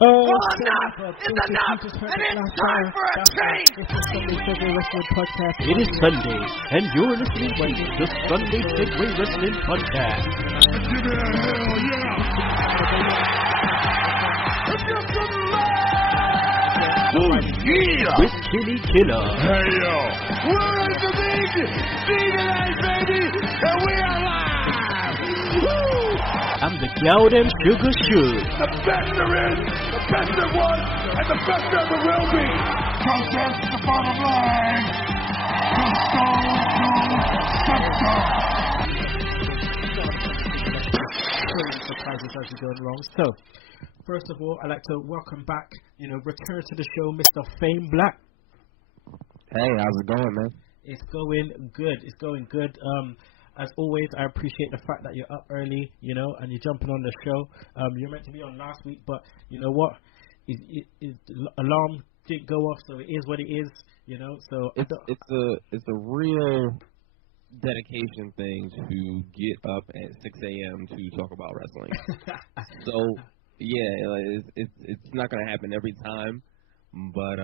Enough is enough, and it's time for a change! It's the Sunday Segue Wrestling Podcast. It is Sunday, and you're listening to the Sunday Segue Wrestling Podcast. Give me a hell yeah! If you can laugh! With Kinny Killa. Hey yo! We're in the league! See tonight, baby! And we are live! Woo! I'm the Gowden Sugar Shoot. The best there is, the best there was, and the best there ever will be! Cause that's the bottom line! From stone to Surprises as you're going along. So, first of all, I'd like to welcome back, return to the show, Mr. Fame Black. Hey, how's it going, man? It's going good. It's going good. As always, I appreciate the fact that you're up early, and you're jumping on the show. You're meant to be on last week, but you know what? The alarm didn't go off, so it is what it is, So it's a real dedication thing to get up at 6 a.m. to talk about wrestling. So yeah, it's not gonna happen every time, but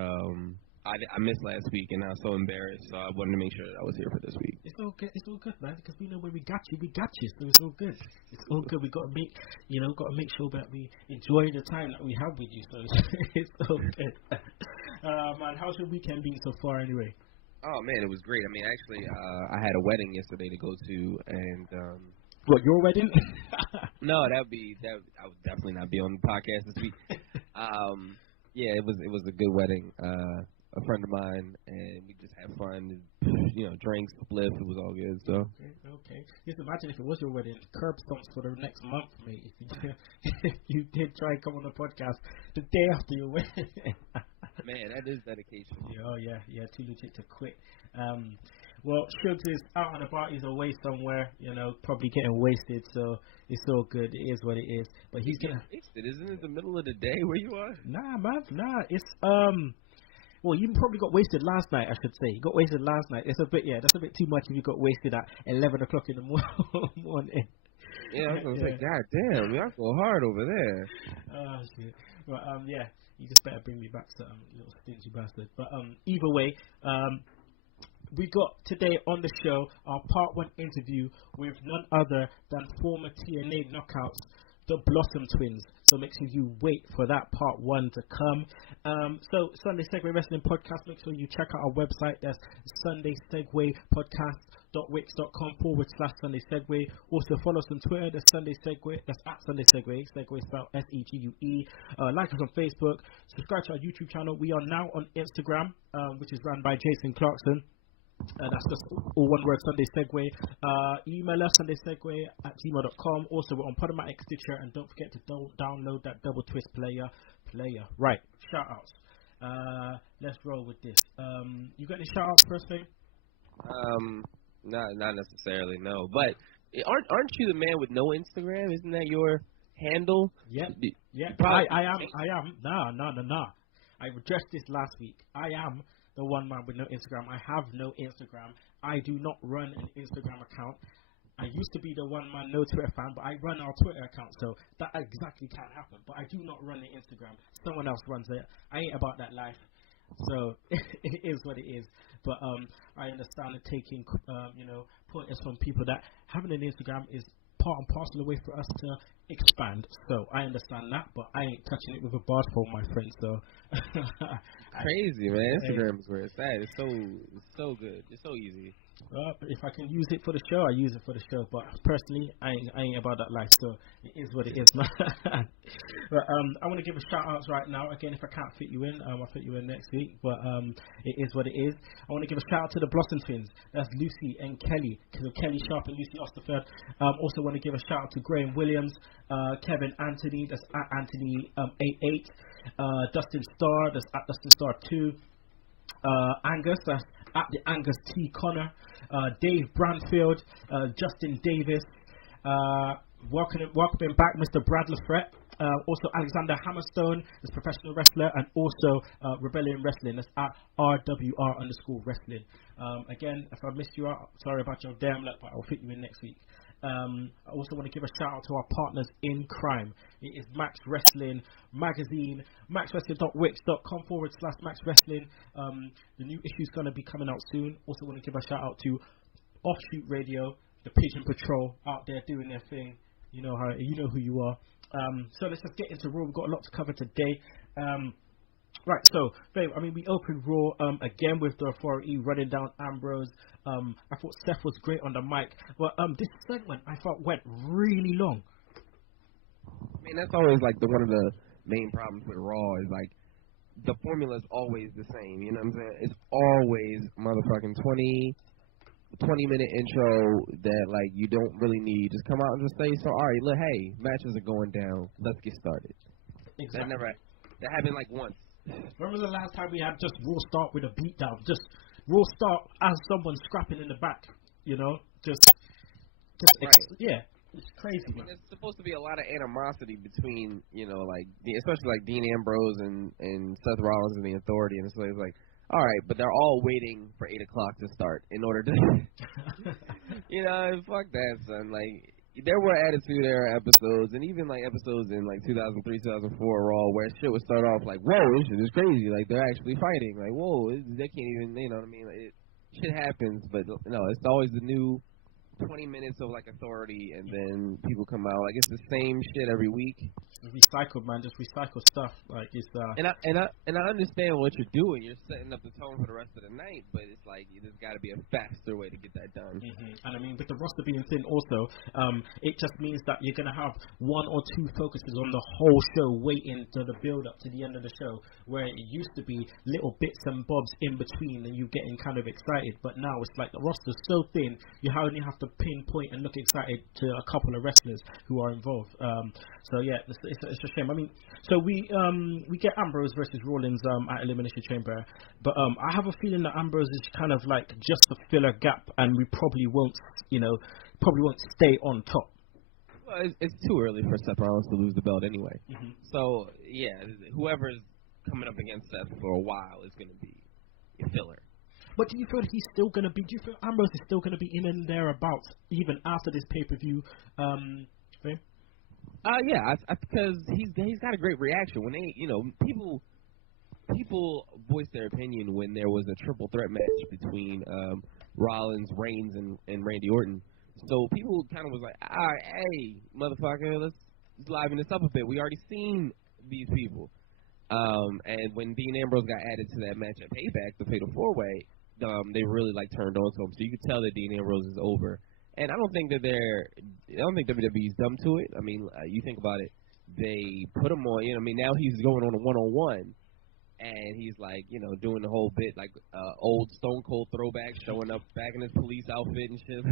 I missed last week and I was so embarrassed, so I wanted to make sure that I was here for this week. It's all good, man, because we know when we got you, so it's all good. It's all good. We got to make sure that we enjoy the time that we have with you. So it's all good. Man, how's your weekend been so far, anyway? Oh man, it was great. I mean, actually, I had a wedding yesterday to go to, and what, your wedding? No, I would definitely not be on the podcast this week. Yeah, it was a good wedding. A friend of mine, and we just had fun, drinks, spliffs, it was all good, so. Okay. Just imagine if it was your wedding, curb stomps for the next month, mate, if you did try and come on the podcast the day after your wedding. Man, that is dedication. Yeah, too legit to quit. Well, Shugs is out and about, he's away somewhere, probably getting wasted, so it's all good, it is what it is. But he's gonna... Wasted, isn't it the middle of the day where you are? Nah, man, it's, well, you probably got wasted last night, I should say. You got wasted last night. That's a bit too much if you got wasted at 11 o'clock in the morning. Yeah, I was going to say, God damn, y'all go hard over there. Oh, shit. But, yeah, you just better bring me back to little stingy bastard. But, either way, we got today on the show our part 1 interview with none other than former TNA knockouts, the Blossom Twins. So make sure you wait for that part 1 to come. So Sunday Segue Wrestling Podcast, make sure you check out our website. That's sundaysegwaypodcast.wix.com/Sunday Segue. Also follow us on Twitter. That's Sunday Segue. That's at Sunday Segue. Segue spelled SEGUE. Like us on Facebook. Subscribe to our YouTube channel. We are now on Instagram, which is run by Jason Clarkson. That's just all one word, Sunday Segue. Email us, sundaysegway@gmail.com. Also, we're on Podomatic, Stitcher, and don't forget to download that Double Twist player. Right, shout-outs. Let's roll with this. You got any shout-outs first thing? Not necessarily, no. But aren't you the man with no Instagram? Isn't that your handle? Yeah. I am. Nah. I addressed this last week. I am the one man with no Instagram. I have no Instagram. I do not run an Instagram account. I used to be the one man, no Twitter fan, but I run our Twitter account, so that exactly can't happen. But I do not run the Instagram. Someone else runs it. I ain't about that life. So it is what it is. But I understand it taking, pointers from people that having an Instagram is part and parcel of the way for us to expand. So I understand that, but I ain't touching it with a barge pole, my friend. So crazy, man. Instagram is where it's at. It's so good. It's so easy. If I can use it for the show, I use it for the show. But personally, I ain't about that life. So it is what it is, man. But I want to give a shout out right now. Again, if I can't fit you in, I'll fit you in next week. But it is what it is. I want to give a shout out to the Blossom Twins. That's Lucy and Kelly. Kelly Sharp and Lucy Osterfeld. Also want to give a shout out to Graham Williams, Kevin Anthony. That's at Anthony 88. Dustin Starr. That's at Dustin Starr 2. Angus. That's at the Angus T. Connor. Dave Branfield, Justin Davis, welcoming back Mr. Brad Lafrette, also Alexander Hammerstone, is professional wrestler, and also Rebellion Wrestling, that's at RWR_wrestling. Again, if I missed you out, sorry about your damn luck, but I'll fit you in next week. I also want to give a shout out to our partners in crime. It is Max Wrestling Magazine, maxwrestling.wix.com/Max Wrestling. The new issue is going to be coming out soon. Also want to give a shout out to Offshoot Radio, the Pigeon Patrol out there doing their thing. You know who you are. So let's just get into Raw. We've got a lot to cover today. Right, so, babe, I mean, we opened Raw again with the Authority running down Ambrose. I thought Seth was great on the mic, but this segment I thought went really long. I mean, that's always like one of the main problems with Raw is like the formula is always the same. You know what I'm saying? It's always motherfucking 20-minute intro that like you don't really need. Just come out and just say, so all right, look, hey, matches are going down. Let's get started. Exactly. That happened like once. When was the last time we had just Raw start with a beatdown? Just Raw start as someone scrapping in the back, you know? Yeah, it's crazy, man. There's supposed to be a lot of animosity between, you know, like, especially like Dean Ambrose and Seth Rollins and the Authority, and it's like, all right, but they're all waiting for 8 o'clock to start in order to, you know, fuck that, son. Like, there were Attitude Era episodes, and even like episodes in like 2003, 2004 Raw, where shit would start off like, whoa, this shit is crazy. Like, they're actually fighting. Like, whoa, they can't even, you know what I mean? Like, shit happens, but no, it's always the new 20 minutes of like Authority, and then people come out like it's the same shit every week. Recycled, man, just recycle stuff. Like it's And I understand what you're doing. You're setting up the tone for the rest of the night, but it's like there's got to be a faster way to get that done. And I mean, with the roster being thin, also, it just means that you're gonna have one or two focuses on the whole show, waiting to the build up to the end of the show, where it used to be little bits and bobs in between, and you getting kind of excited. But now it's like the roster's so thin, you only have to pinpoint and look excited to a couple of wrestlers who are involved. So yeah, it's a shame. I mean, so we get Ambrose versus Rollins at Elimination Chamber, but I have a feeling that Ambrose is kind of like just to fill a gap, and we probably won't stay on top. Well, it's too early for Seth Rollins to lose the belt anyway. So yeah, whoever's coming up against Seth for a while is going to be a filler. But do you feel he's still going to be? Do you feel Ambrose is still going to be in and thereabouts even after this pay-per-view? Yeah, because he's got a great reaction when they, you know, people voiced their opinion when there was a triple threat match between Rollins, Reigns, and Randy Orton. So people kind of was like, all right, hey, motherfucker, let's liven this up a bit. We already seen these people. And when Dean Ambrose got added to that match at Payback, the Fatal 4-Way, they really like turned on to him. So you could tell that Dean Ambrose is over. And I don't think WWE's dumb to it. I mean, you think about it, they put him on, you know, I mean, now he's going on a one-on-one, and he's like, you know, doing the whole bit, like old Stone Cold throwback, showing up back in his police outfit and shit.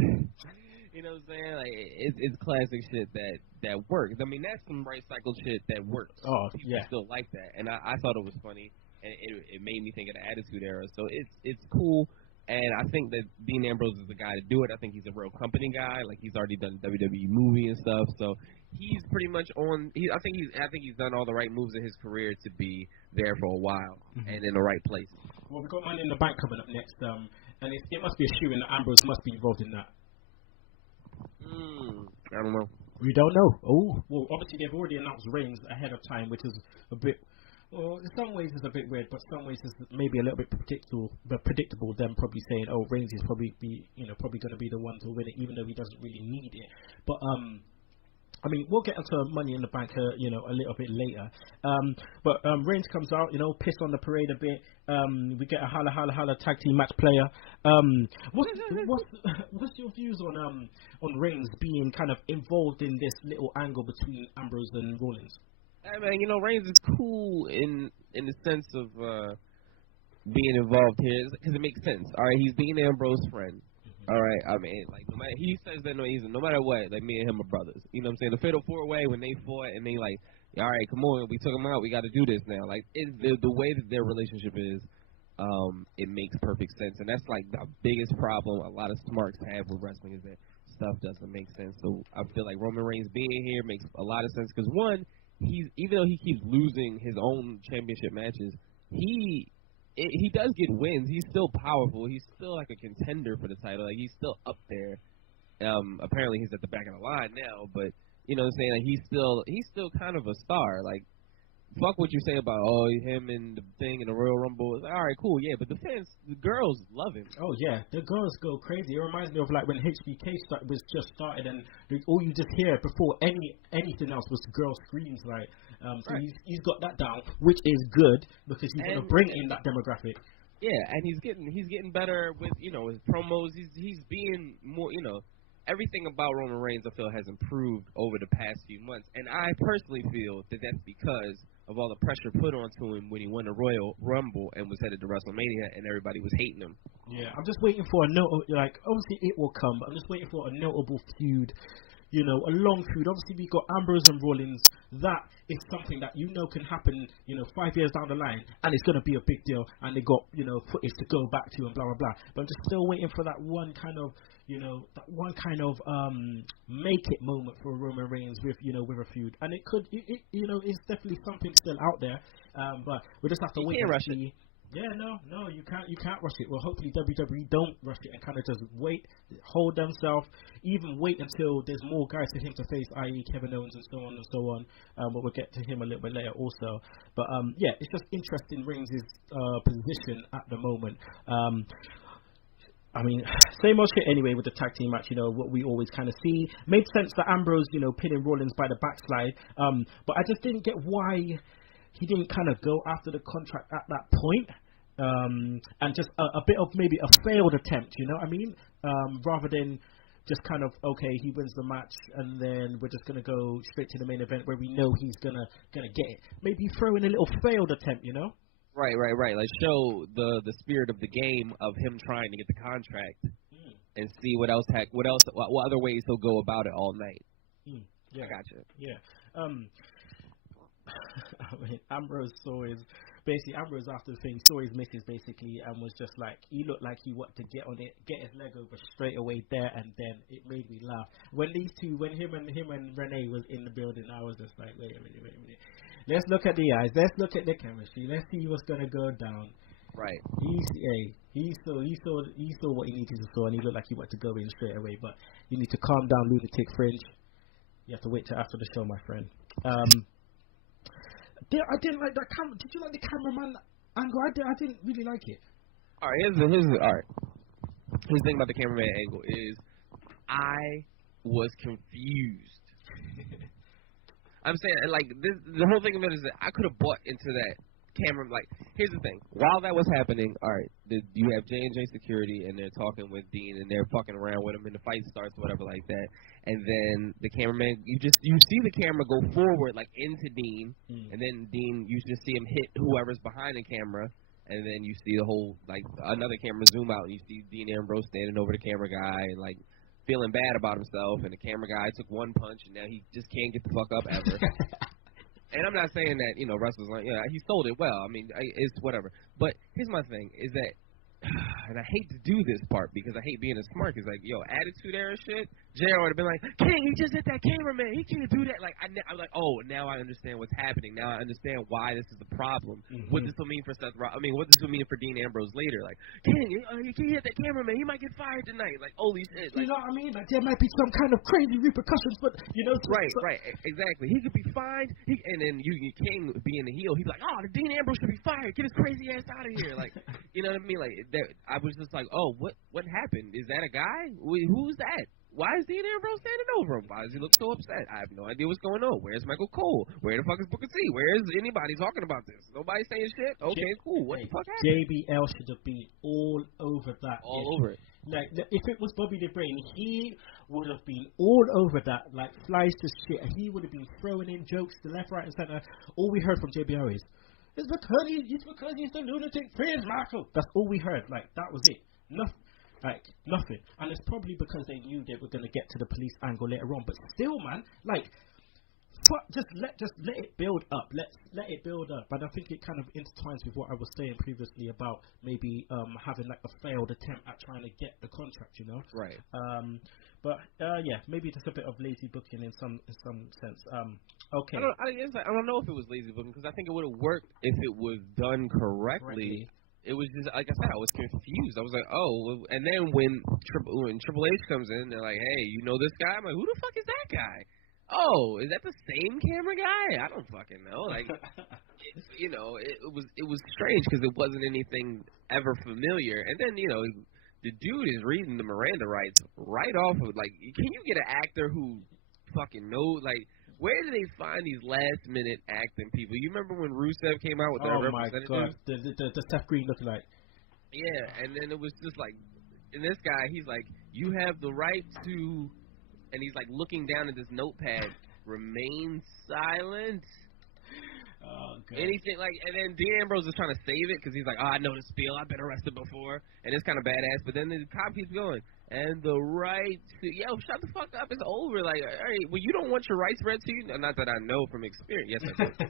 You know what I'm saying? Like, it's classic shit that works. I mean, that's some right-cycled shit that works. Oh, people yeah. still like that. And I thought it was funny, and it made me think of the Attitude Era. So it's cool. And I think that Dean Ambrose is the guy to do it. I think he's a real company guy. Like, he's already done WWE movie and stuff. So he's pretty much on. I think he's done all the right moves in his career to be there for a while and in the right place. Well, we've got Money in the Bank coming up next, and it must be a shoe-in that Ambrose must be involved in that. I don't know. We don't know. Oh, well, obviously they've already announced Reigns ahead of time, which is a bit. Well, in some ways it's a bit weird, but some ways it's maybe a little bit predictable. Them probably saying, "Oh, Reigns is probably going to be the one to win it, even though he doesn't really need it." But I mean, we'll get into Money in the Bank, a little bit later. But Reigns comes out, piss on the parade a bit. We get a holla holla holla tag team match player. What's your views on Reigns being kind of involved in this little angle between Ambrose and Rollins? I mean, Reigns is cool in the sense of being involved here because it makes sense. All right, he's Dean Ambrose's friend. All right, I mean, like, no matter, he says that no matter what, like, me and him are brothers. You know what I'm saying? The Fatal 4-Way, when they fought and they like, all right, come on, we took him out, we got to do this now. Like, the way that their relationship is, it makes perfect sense. And that's like the biggest problem a lot of smarks have with wrestling is that stuff doesn't make sense. So I feel like Roman Reigns being here makes a lot of sense because one, even though he keeps losing his own championship matches, he does get wins. He's still powerful. He's still like a contender for the title. Like, he's still up there Apparently he's at the back of the line now, but you know what I'm saying? Like, he's still kind of a star. Like, fuck what you say about him and the thing in the Royal Rumble. It's like, all right, cool, yeah, but the girls love him. Oh yeah, the girls go crazy. It reminds me of like when HBK was just started, and all you just hear before anything else was girl screams. Like, so right. he's got that down, which is good because he's gonna bring in that demographic. Yeah, and he's getting better with his promos. He's being more everything about Roman Reigns, I feel, has improved over the past few months, and I personally feel that that's because of all the pressure put onto him when he won the Royal Rumble and was headed to WrestleMania, and everybody was hating him. Yeah, I'm just waiting for a obviously it will come, but I'm just waiting for a notable feud. A long feud. Obviously, we got Ambrose and Rollins. That is something that can happen, 5 years down the line, and it's going to be a big deal. And they got, footage to go back to and blah blah blah. But I'm just still waiting for that one kind of, make it moment for Roman Reigns with a feud. And it could, it's definitely something still out there. But we just have to wait and see. Yeah, no, you can't rush it. Well, hopefully WWE don't rush it and kind of just wait, hold themselves, even wait until there's more guys for him to face, i.e. Kevin Owens and so on and so on. But we'll get to him a little bit later also. But yeah, it's just interesting Reigns' position at the moment. I mean, same old shit anyway with the tag team match, what we always kind of see. Made sense for Ambrose, pinning Rollins by the backslide. But I just didn't get why he didn't kind of go after the contract at that point. And just a bit of maybe a failed attempt, you know what I mean? Rather than just kind of, okay, he wins the match and then we're just going to go straight to the main event where we know he's going to get it. Maybe throw in a little failed attempt, Right. Like, show the spirit of the game of him trying to get the contract and see what other ways he'll go about it all night. Yeah. I gotcha. Yeah. I mean, Ambrose after the thing saw his missus basically and was just like, he looked like he wanted to get on it, get his leg over straight away there, and then it made me laugh. When him and Renee was in the building, I was just like, wait a minute. Let's look at the eyes. Let's look at the chemistry. Let's see what's gonna go down. Right. He saw what he needed to saw, and he looked like he wanted to go in straight away. But you need to calm down, lunatic fringe. You have to wait till after the show, my friend. I didn't like that camera. Did you like the cameraman angle? I didn't really like it. All right, here's the thing about the cameraman angle is I was confused. I'm saying, like, the whole thing of it is that I could have bought into that camera. Like, here's the thing. While that was happening, all right, you have J&J Security, and they're talking with Dean, and they're fucking around with him, and the fight starts, whatever like that. And then the cameraman, you see the camera go forward, like, into Dean, and then Dean, you just see him hit whoever's behind the camera, and then you see the whole, like, another camera zoom out, and you see Dean Ambrose standing over the camera guy, and, like, feeling bad about himself, and the camera guy took one punch, and now he just can't get the fuck up ever. And I'm not saying that, wrestlers, like, he sold it well. I mean, it's whatever. But here's my thing, is that, and I hate to do this part because I hate being a smart, because, like, attitude era shit, JR would have been like, King, he just hit that cameraman. He can't do that. Like, I'm like, oh, now I understand what's happening. Now I understand why this is the problem. What this will mean for Seth Rollins. I mean, what this will mean for Dean Ambrose later. Like, King, he can't hit that cameraman. He might get fired tonight. Like, holy shit. Like, you know what I mean? Like, there might be some kind of crazy repercussions, but, Right, exactly. He could be fined, and then you King being the heel, he's like, oh, the Dean Ambrose should be fired. Get his crazy ass out of here. Like, you know what I mean? Like, I was just like, oh, what happened? Is that a guy? Who's that? Why is Dean Ambrose standing over him? Why does he look so upset? I have no idea what's going on. Where's Michael Cole? Where the fuck is Booker T? Where is anybody talking about this? Nobody saying shit? Okay, cool. What the fuck happened? JBL should have been all over that. Over it. Like, if it was Bobby the Brain, he would have been all over that, like, flies to shit. He would have been throwing in jokes to left, right, and center. All we heard from JBL is, it's because he's the lunatic fringe, Michael. That's all we heard. Like, that was it. Nothing. And it's probably because they knew they were going to get to the police angle later on. But still, man, like, just let it build up. Let it build up. And I think it kind of intertwines with what I was saying previously about maybe having, like, a failed attempt at trying to get the contract, Right. But yeah, maybe just a bit of lazy booking in some sense. Okay. I don't know if it was lazy booking, because I think it would have worked if it was done correctly. it was just like I said, I was confused. I was like, oh, and then when Triple H comes in, they're like, hey, you know this guy? I'm like, who the fuck is that guy? Oh, is that the same camera guy? I don't fucking know. Like, it was strange because it wasn't anything ever familiar. And then the dude is reading the Miranda rights right off of like, can you get an actor who fucking knows like? Where do they find these last-minute acting people? You remember when Rusev came out with that representative? Oh, my God. The Seth Green looking like. Yeah, and then it was just like, and this guy, he's like, you have the right to, and he's like looking down at this notepad, remain silent. Oh, God. Anything like, and then Dean Ambrose is trying to save it because he's like, oh, I know this spiel. I've been arrested before, and it's kind of badass. But then the cop keeps going, and the right to, shut the fuck up. It's over. Like, all right, well, you don't want your rights read to you. Not that I know from experience. Yes, I do.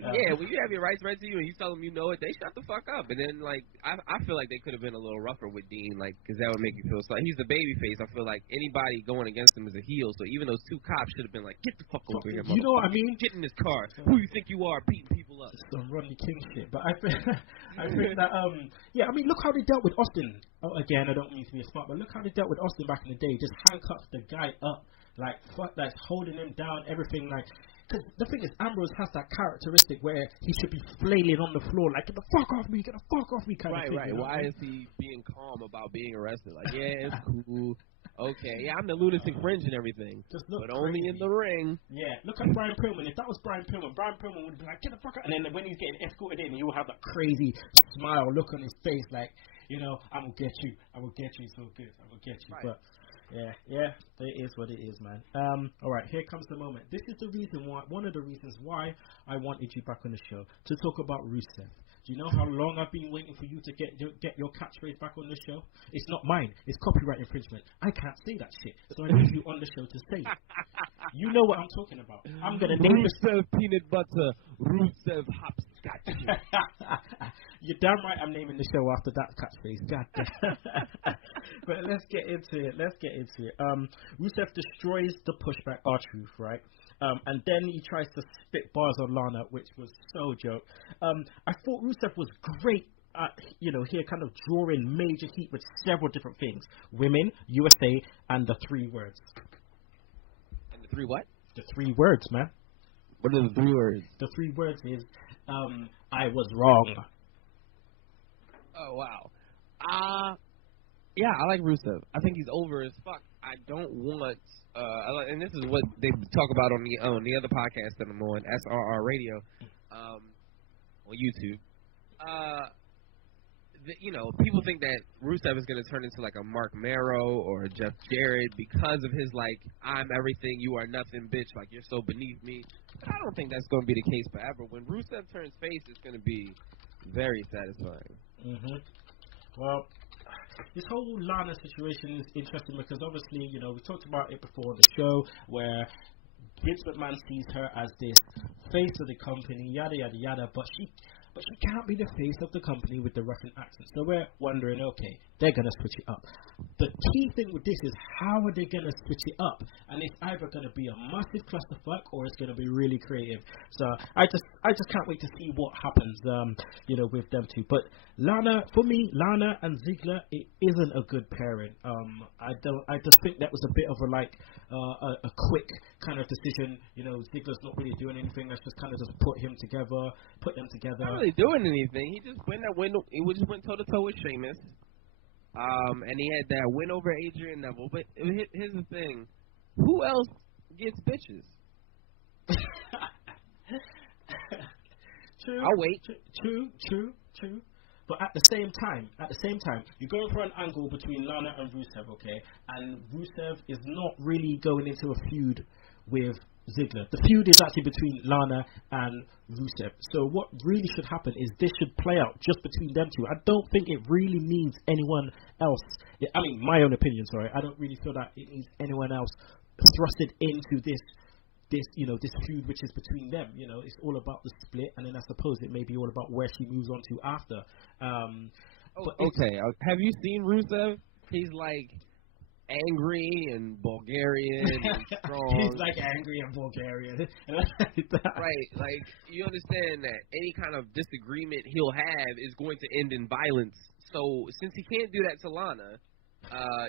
Yeah, when you have your rights read to you and you tell them you know it, they shut the fuck up. And then, like, I feel like they could have been a little rougher with Dean, like, because that would make you feel sorry. He's the baby face. I feel like anybody going against him is a heel. So even those two cops should have been like, get the fuck over here, you know what I mean? Get in this car. Who you think you are, beating people up? Some Rodney King shit. But I think that, I mean, look how they dealt with Austin. Oh, again, I don't mean to be a smart, but look how they dealt with Austin back in the day. Just handcuffed the guy up, like, fuck, like, holding him down, everything, like. Because the thing is, Ambrose has that characteristic where he should be flailing on the floor, like, get the fuck off me, kind of thing. Right. Why is he being calm about being arrested? Like, yeah, it's cool. Okay, yeah, I'm the lunatic fringe and everything, but only in the ring. Yeah, look at Brian Pillman. If that was Brian Pillman would be like, get the fuck out. And then when he's getting escorted in, he will have that crazy smile, look on his face, like, I will get you. So good. I will get you. Right. But yeah, it is what it is, man. All right, here comes the moment. This is the reason why, one of the reasons why I wanted you back on the show to talk about Rusev. Do you know how long I've been waiting for you to get your catchphrase back on the show? It's not mine. It's copyright infringement. I can't say that shit, so I need you on the show to say it. You know what I'm talking about. I'm gonna name Rusev peanut butter, Rusev hopscotch. You're damn right I'm naming the show after that catchphrase. God damn. But let's get into it. Rusev destroys the pushback R-Truth, right? And then he tries to spit bars on Lana, which was so joke. I thought Rusev was great at, here kind of drawing major heat with several different things. Women, USA, and the 3 words. And the 3 what? The 3 words, man. What are the 3 words? The 3 words is, I was wrong. Oh, wow. Yeah, I like Rusev. I think he's over as fuck. I don't want, and this is what they talk about on the other podcast that I'm on, SRR Radio, on YouTube. People think that Rusev is going to turn into like a Mark Marrow or a Jeff Jarrett because of his like, I'm everything, you are nothing, bitch, like you're so beneath me. But I don't think that's going to be the case forever. When Rusev turns face, it's going to be very satisfying. Mm-hmm. Well, this whole Lana situation is interesting because obviously, we talked about it before on the show where Vince McMahon sees her as this face of the company, yada, yada, yada, but she can't be the face of the company with the Russian accent. So we're wondering, okay, they're going to switch it up. The key thing with this is how are they going to switch it up? And it's either going to be a massive clusterfuck or it's going to be really creative. So I just can't wait to see what happens, with them two. But for me, Lana and Ziggler, it isn't a good pairing. I just think that was a bit of a quick kind of decision. Ziggler's not really doing anything. Let's just kind of just put them together. Not really doing anything. He just went toe to toe with Sheamus. And he had that win over Adrian Neville. But here's the thing: who else gets bitches? True. I'll wait. True. But at the same time, you're going for an angle between Lana and Rusev, okay? And Rusev is not really going into a feud with Ziggler. The feud is actually between Lana and Rusev. So what really should happen is this should play out just between them two. I don't think it really needs anyone else. I mean, my own opinion, sorry. I don't really feel that it needs anyone else thrusted into this feud which is between them. It's all about the split, and then I suppose it may be all about where she moves on to after. Okay, have you seen Rusev? He's like angry and Bulgarian and strong. He's like angry and Bulgarian. Right, like you understand that any kind of disagreement he'll have is going to end in violence. So since he can't do that to Lana,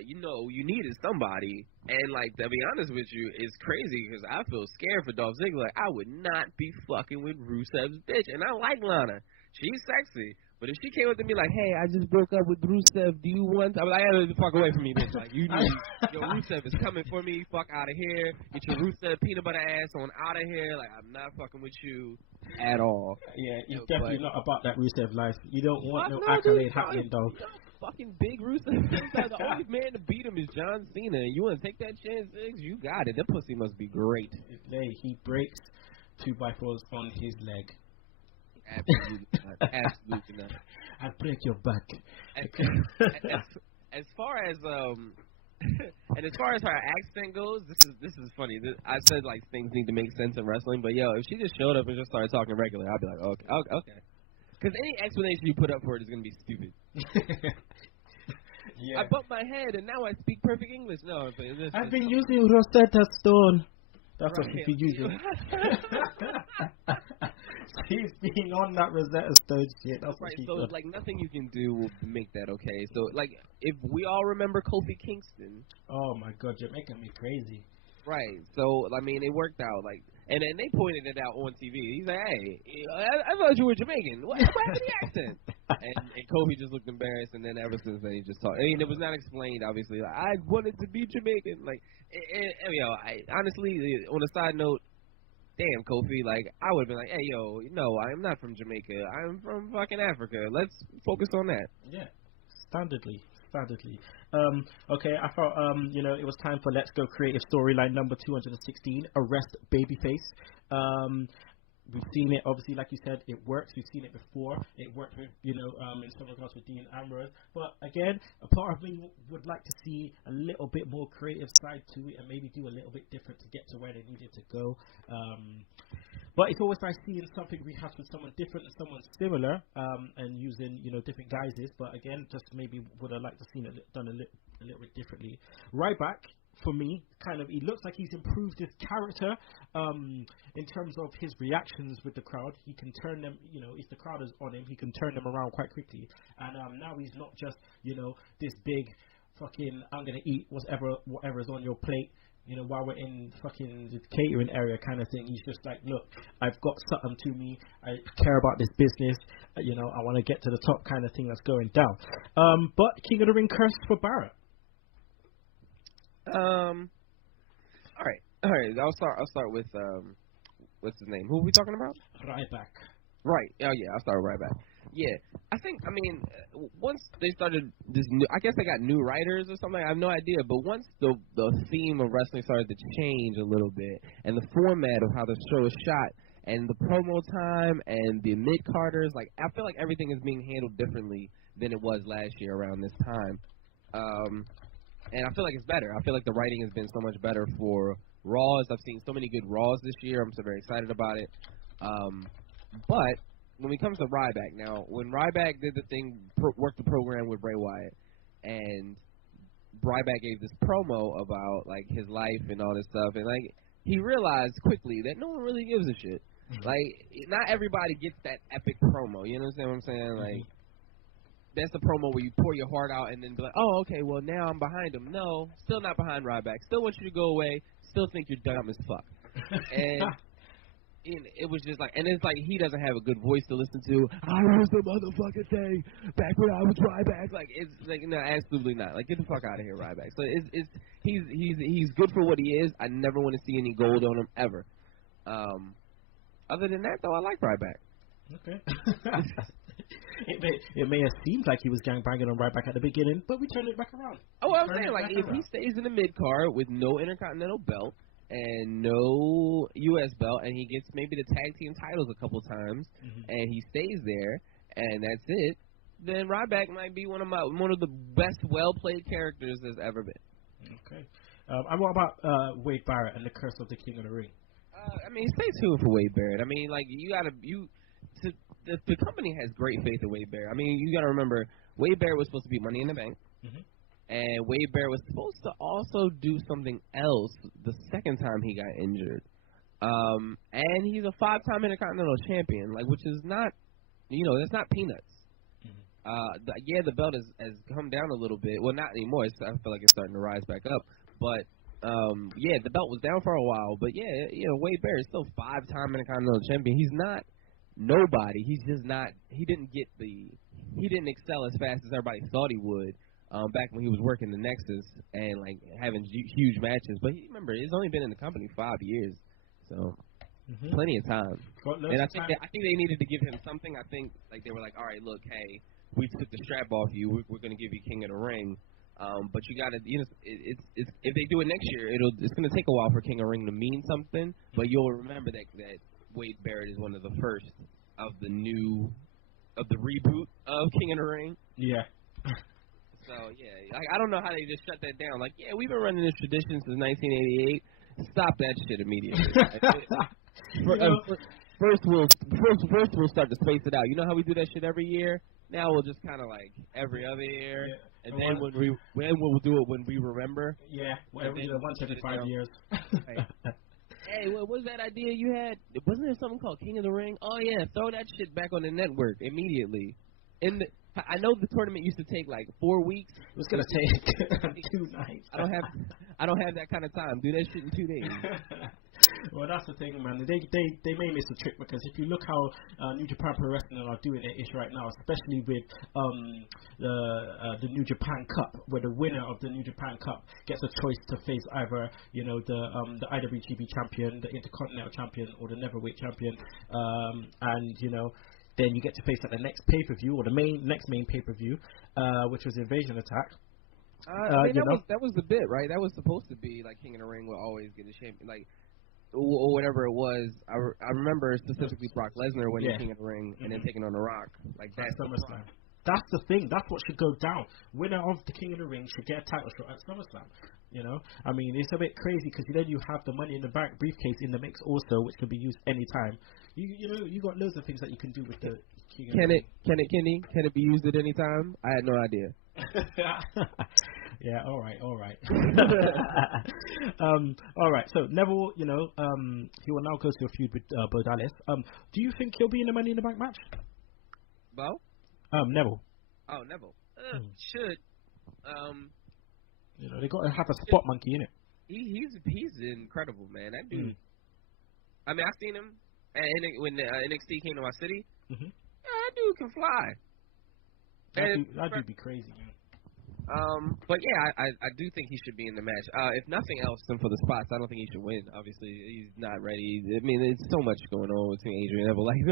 you needed somebody. And like to be honest with you, it's crazy because I feel scared for Dolph Ziggler. Like, I would not be fucking with Rusev's bitch, and I like Lana. She's sexy. But if she came up to me like, hey, I just broke up with Rusev, do you want to? I'm like, hey, fuck away from me, bitch. Like, you need, Rusev is coming for me. Fuck out of here. Get your Rusev peanut butter ass on out of here. Like, I'm not fucking with you at all. Yeah, you're definitely not about that Rusev life. You don't want no accolade happening, though. Fucking big Rusev. The only man to beat him is John Cena. You want to take that chance, Ziggs? You got it. That pussy must be great. He breaks 2x4s on his leg. Absolutely not. Absolutely not. I'll break your back. As far as and as far as her accent goes, this is funny. I said like things need to make sense in wrestling, but if she just showed up and just started talking regular, I'd be like, okay. Because any explanation you put up for it is gonna be stupid. I bumped my head and now I speak perfect English. No, I've been using Rosetta Stone. That's what she's been using. She's being on that Rosetta Stone shit. That's right. So like nothing you can do will make that okay. So like if we all remember Kofi Kingston. Oh my God, you're making me crazy. Right. So I mean, it worked out. Like, and then they pointed it out on TV. He's like, hey, I thought you were Jamaican. What happened to the accent? and Kofi just looked embarrassed. And then ever since then, he just talked. I mean, it was not explained. Obviously, like, I wanted to be Jamaican. Like, I honestly, on a side note. Damn, Kofi, like, I would have been like, hey, no, I'm not from Jamaica. I'm from fucking Africa. Let's focus on that. Yeah, standardly. Okay, I thought, it was time for Let's Go Creative Storyline number 216, Arrest Babyface. We've seen it, obviously, like you said, it works. We've seen it before. It worked with, in some regards with Dean Ambrose. But again, a part of me would like to see a little bit more creative side to it and maybe do a little bit different to get to where they needed to go. But it's always nice seeing something rehash with someone different and someone similar, and using, different guises. But again, just maybe would have liked to see it done a little bit differently. Ryback, for me, he looks like he's improved his character in terms of his reactions with the crowd. He can turn them, if the crowd is on him, he can turn them around quite quickly. And now he's not just, this big fucking, I'm going to eat whatever's on your plate, while we're in fucking the catering area kind of thing. He's just like, look, I've got something to me. I care about this business. I want to get to the top kind of thing that's going down. But King of the Ring curse for Barrett. All right. I'll start with what's his name? Who are we talking about? Ryback. Right. Oh yeah, I'll start with Ryback. Yeah, I mean, once they started this new, I guess they got new writers or something. I have no idea. But once the theme of wrestling started to change a little bit, and the format of how the show is shot, and the promo time, and the mid-carders, like, I feel like everything is being handled differently than it was last year around this time. And I feel like it's better. I feel like the writing has been so much better for Raws. I've seen so many good Raws this year. I'm so very excited about it. But when it comes to Ryback, now, when Ryback did the thing, worked the program with Bray Wyatt, and Ryback gave this promo about, like, his life and all this stuff, and, like, he realized quickly that no one really gives a shit. Like, not everybody gets that epic promo. You understand what I'm saying? Like, that's the promo where you pour your heart out and then be like, oh, okay, well, now I'm behind him. No, still not behind Ryback. Still want you to go away. Still think you're dumb as fuck. And it was just like, and it's like he doesn't have a good voice to listen to. I was the motherfucking thing back when I was Ryback. Like, it's like, no, absolutely not. Like, get the fuck out of here, Ryback. So he's good for what he is. I never want to see any gold on him ever. Other than that, though, I like Ryback. Okay. It may have seemed like he was gangbanging on Ryback at the beginning, but we turned it back around. Oh, I'm saying, like, if he stays in the mid-card with no Intercontinental belt and no U.S. belt, and he gets maybe the tag team titles a couple times, and he stays there, and that's it, then Ryback might be one of the best well-played characters there's ever been. Okay. And what about Wade Barrett and the curse of the King of the Ring? I mean, stay tuned for Wade Barrett. I mean, like, the company has great faith in Wade Barrett. I mean, you got to remember, Wade Barrett was supposed to be Money in the Bank, And Wade Barrett was supposed to also do something else the second time he got injured. And he's a 5-time Intercontinental Champion, like, which is not, that's not peanuts. The belt has come down a little bit. Well, not anymore. I feel like it's starting to rise back up. But, the belt was down for a while. But, Wade Barrett's still 5-time Intercontinental Champion. He's not nobody. He's just not – he didn't excel as fast as everybody thought he would back when he was working the Nexus and, like, having huge matches. But remember, he's only been in the company 5 years. So, plenty of time. And I think they needed to give him something. I think, like, they were like, all right, look, hey, we took the strap off you. We're going to give you King of the Ring. But you got to, if they do it next year, it's going to take a while for King of the Ring to mean something. But you'll remember that Wade Barrett is one of the first of the reboot of King of the Ring. Yeah. So, like, I don't know how they just shut that down. Like, we've been running this tradition since 1988. Stop that shit immediately. First we'll start to space it out. You know how we do that shit every year? Now we'll just kind of like every other year, and then we'll do it when we remember. Yeah, once every 5 years. Hey, what was that idea you had? Wasn't there something called King of the Ring? Oh yeah, throw that shit back on the network immediately. I know the tournament used to take like 4 weeks. It was gonna take 2 nights. I don't have that kind of time. Do that shit in 2 days. Well, that's the thing, man. They may miss a trick because if you look how New Japan Pro Wrestling are doing it right now, especially with the New Japan Cup, where the winner of the New Japan Cup gets a choice to face either the IWGP champion, the Intercontinental champion, or the Neverweight champion, and then you get to face at the next pay-per-view or the next main pay-per-view, which was Invasion Attack. That was the bit, right? That was supposed to be like King of the Ring will always get a champion, like, or whatever it was. I remember specifically Brock Lesnar winning King of the Ring and then taking on The Rock. Like that's SummerSlam. That's the thing. That's what should go down. Winner of the King of the Ring should get a title shot at SummerSlam. I mean, it's a bit crazy because then you have the Money in the Bank briefcase in the mix also, which can be used anytime. You got loads of things that you can do with the King of the Ring. Can it be used at any time? I had no idea. Yeah, all right. All right. So Neville, he will now go to a feud with Bo Dallas. Do you think he'll be in the Money in the Bank match? Bo? Neville. Oh, Neville. Should. They got to have a spot monkey in it. He's incredible, man. That dude. I mean, I've seen him when NXT came to my city. Mm-hmm. That dude can fly. That dude be crazy, man. But I do think he should be in the match. If nothing else, then for the spots, I don't think he should win. Obviously, he's not ready. I mean, there's so much going on between Adrian Neville. Like I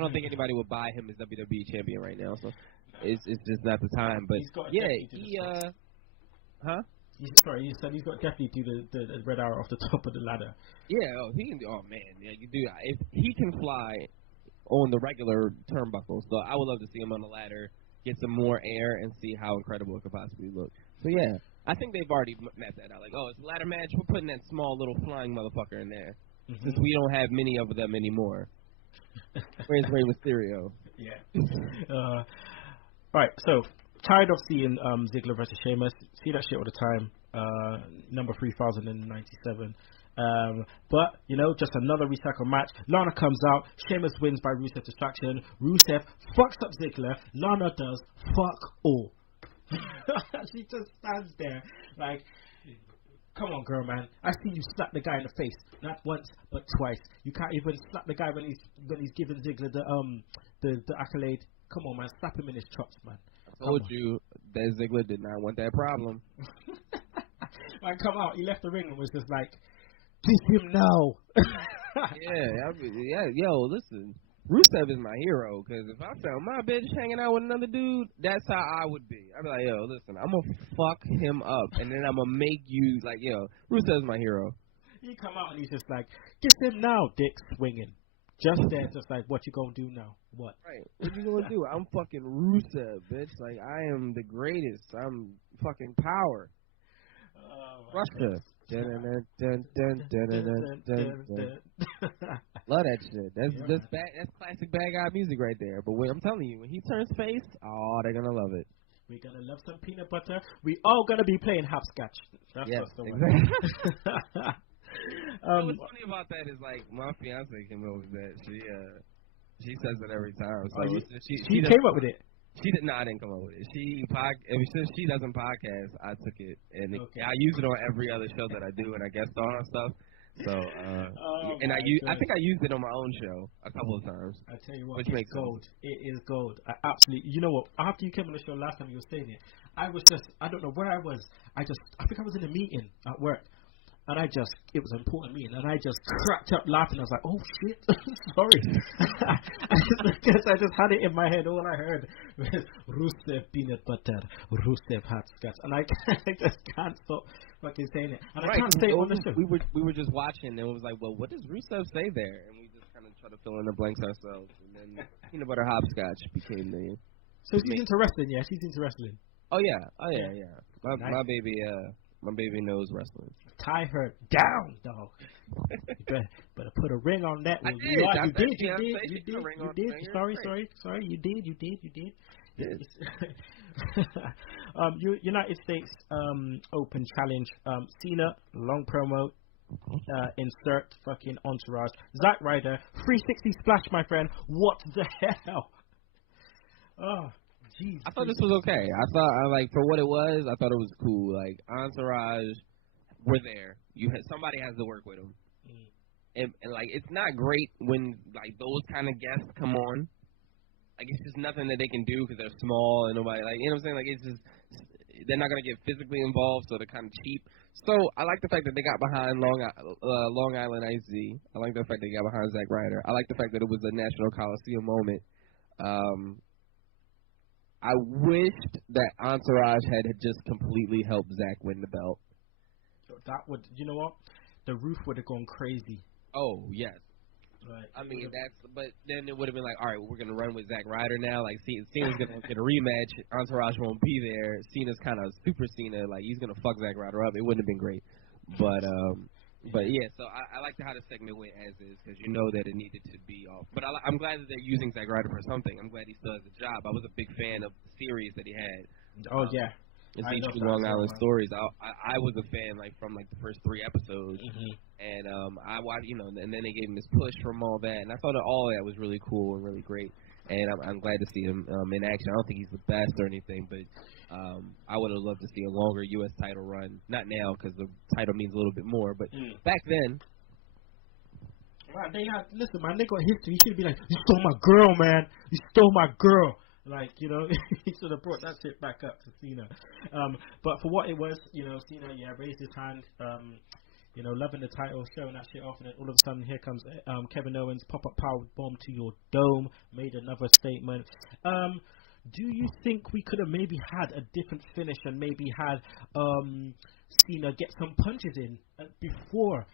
don't think anybody would buy him as WWE champion right now. So it's just not the time. But Sorry, you said he's got to definitely do the red arrow off the top of the ladder. Yeah, he can do. Oh man, you do. If he can fly on the regular turnbuckles, so I would love to see him on the ladder, get some more air, and see how incredible it could possibly look. So yeah, I think they've already mapped that out. Like, it's a ladder match. We're putting that small little flying motherfucker in there, since we don't have many of them anymore. Where's Rey Mysterio? Yeah. Right. So. Tired of seeing Ziggler versus Sheamus. See that shit all the time. Number 3097. But, just another recycled match. Lana comes out. Sheamus wins by Rusev distraction. Rusev fucks up Ziggler. Lana does fuck all. She just stands there like, come on, girl, man. I see you slap the guy in the face. Not once, but twice. You can't even slap the guy when he's giving Ziggler the accolade. Come on, man. Slap him in his chops, man. I told you that Ziggler did not want that problem. Man, come out. He left the ring and was just like, kiss him now. Yo, listen. Rusev is my hero, because if I found my bitch hanging out with another dude, that's how I would be. I'd be like, yo, listen, I'm going to fuck him up, and then I'm going to make you, like, yo, Rusev's my hero. He come out and he's just like, kiss him now, dick swinging. Just there, just like, what you gonna do now? What? Right. What you gonna do? I'm fucking Rusev, bitch. Like, I am the greatest. I'm fucking power. Russia. Love that shit. That's classic bad guy music right there. But I'm telling you, when he turns face, they're gonna love it. We're going to love some peanut butter. We all going to be playing hopscotch. That's what's the exactly. one. What's funny about that is, like, my fiance came up with that. She says it every time. So she came up with it? She did not. I didn't come up with it. Since she doesn't podcast, I took it, and I use it on every other show that I do, and I guest star and stuff. So, I think I used it on my own show a couple of times. I tell you what, which it's makes gold. sense. It is gold. I absolutely. You know what? After you came on the show last time, you were saying it. I don't know where I was. I think I was in a meeting at work. And it was an important meeting, and I just cracked up laughing. I was like, oh, shit, sorry. Because I just had it in my head. All I heard was Rusev peanut butter, Rusev hot scotch. And I just can't stop fucking saying it. And I can't say it on the show. We were just watching, and it was like, well, what does Rusev say there? And we just kind of try to fill in the blanks ourselves. And then peanut butter hopscotch became the... So she's into wrestling, yeah? She's into wrestling. Oh, yeah. My baby knows wrestling. Tie her down, dog. Better put a ring on that one. You did. Sorry. You did. Yes. United States Open Challenge. Cena, long promo. Insert fucking entourage. Zack Ryder, 360 splash, my friend. What the hell? Oh. Jeez, I thought this was okay. I thought, for what it was, I thought it was cool. Like, entourage were there. Somebody has to work with them. And like, it's not great when, like, those kind of guests come on. Like, it's just nothing that they can do because they're small and nobody, like, you know what I'm saying? Like, it's just, they're not going to get physically involved, so they're kind of cheap. So, I like the fact that they got behind Long Island IZ. I like the fact that they got behind Zack Ryder. I like the fact that it was a National Coliseum moment. I wished that Entourage had just completely helped Zack win the belt. That would, you know what? The roof would have gone crazy. Oh, yes. Right. I mean, but then it would have been like, all right, we're going to run with Zack Ryder now. Like, Cena's going to get a rematch. Entourage won't be there. Cena's kind of super Cena. Like, he's going to fuck Zack Ryder up. It wouldn't have been great. But yeah, so I like how the segment went as is because you know that it needed to be off. But I'm glad that they're using Zack Ryder for something. I'm glad he still has a job. I was a big fan of the series that he had. Oh, yeah. It's Long Island Stories. I was a fan from the first 3 episodes, and I watched, and then they gave him this push from all that, and I thought that all of that was really cool and really great, and I'm glad to see him in action. I don't think he's the best or anything, but I would have loved to see a longer U.S. title run. Not now because the title means a little bit more, but back then. Right, listen, man, they got history. You should be like, you stole my girl, man. You stole my girl. Like, he should have brought that shit back up to Cena. But for what it was, Cena, raised his hand, loving the title, showing that shit off, and then all of a sudden here comes Kevin Owens, pop-up power bomb to your dome, made another statement. Do you think we could have maybe had a different finish and maybe had Cena get some punches in before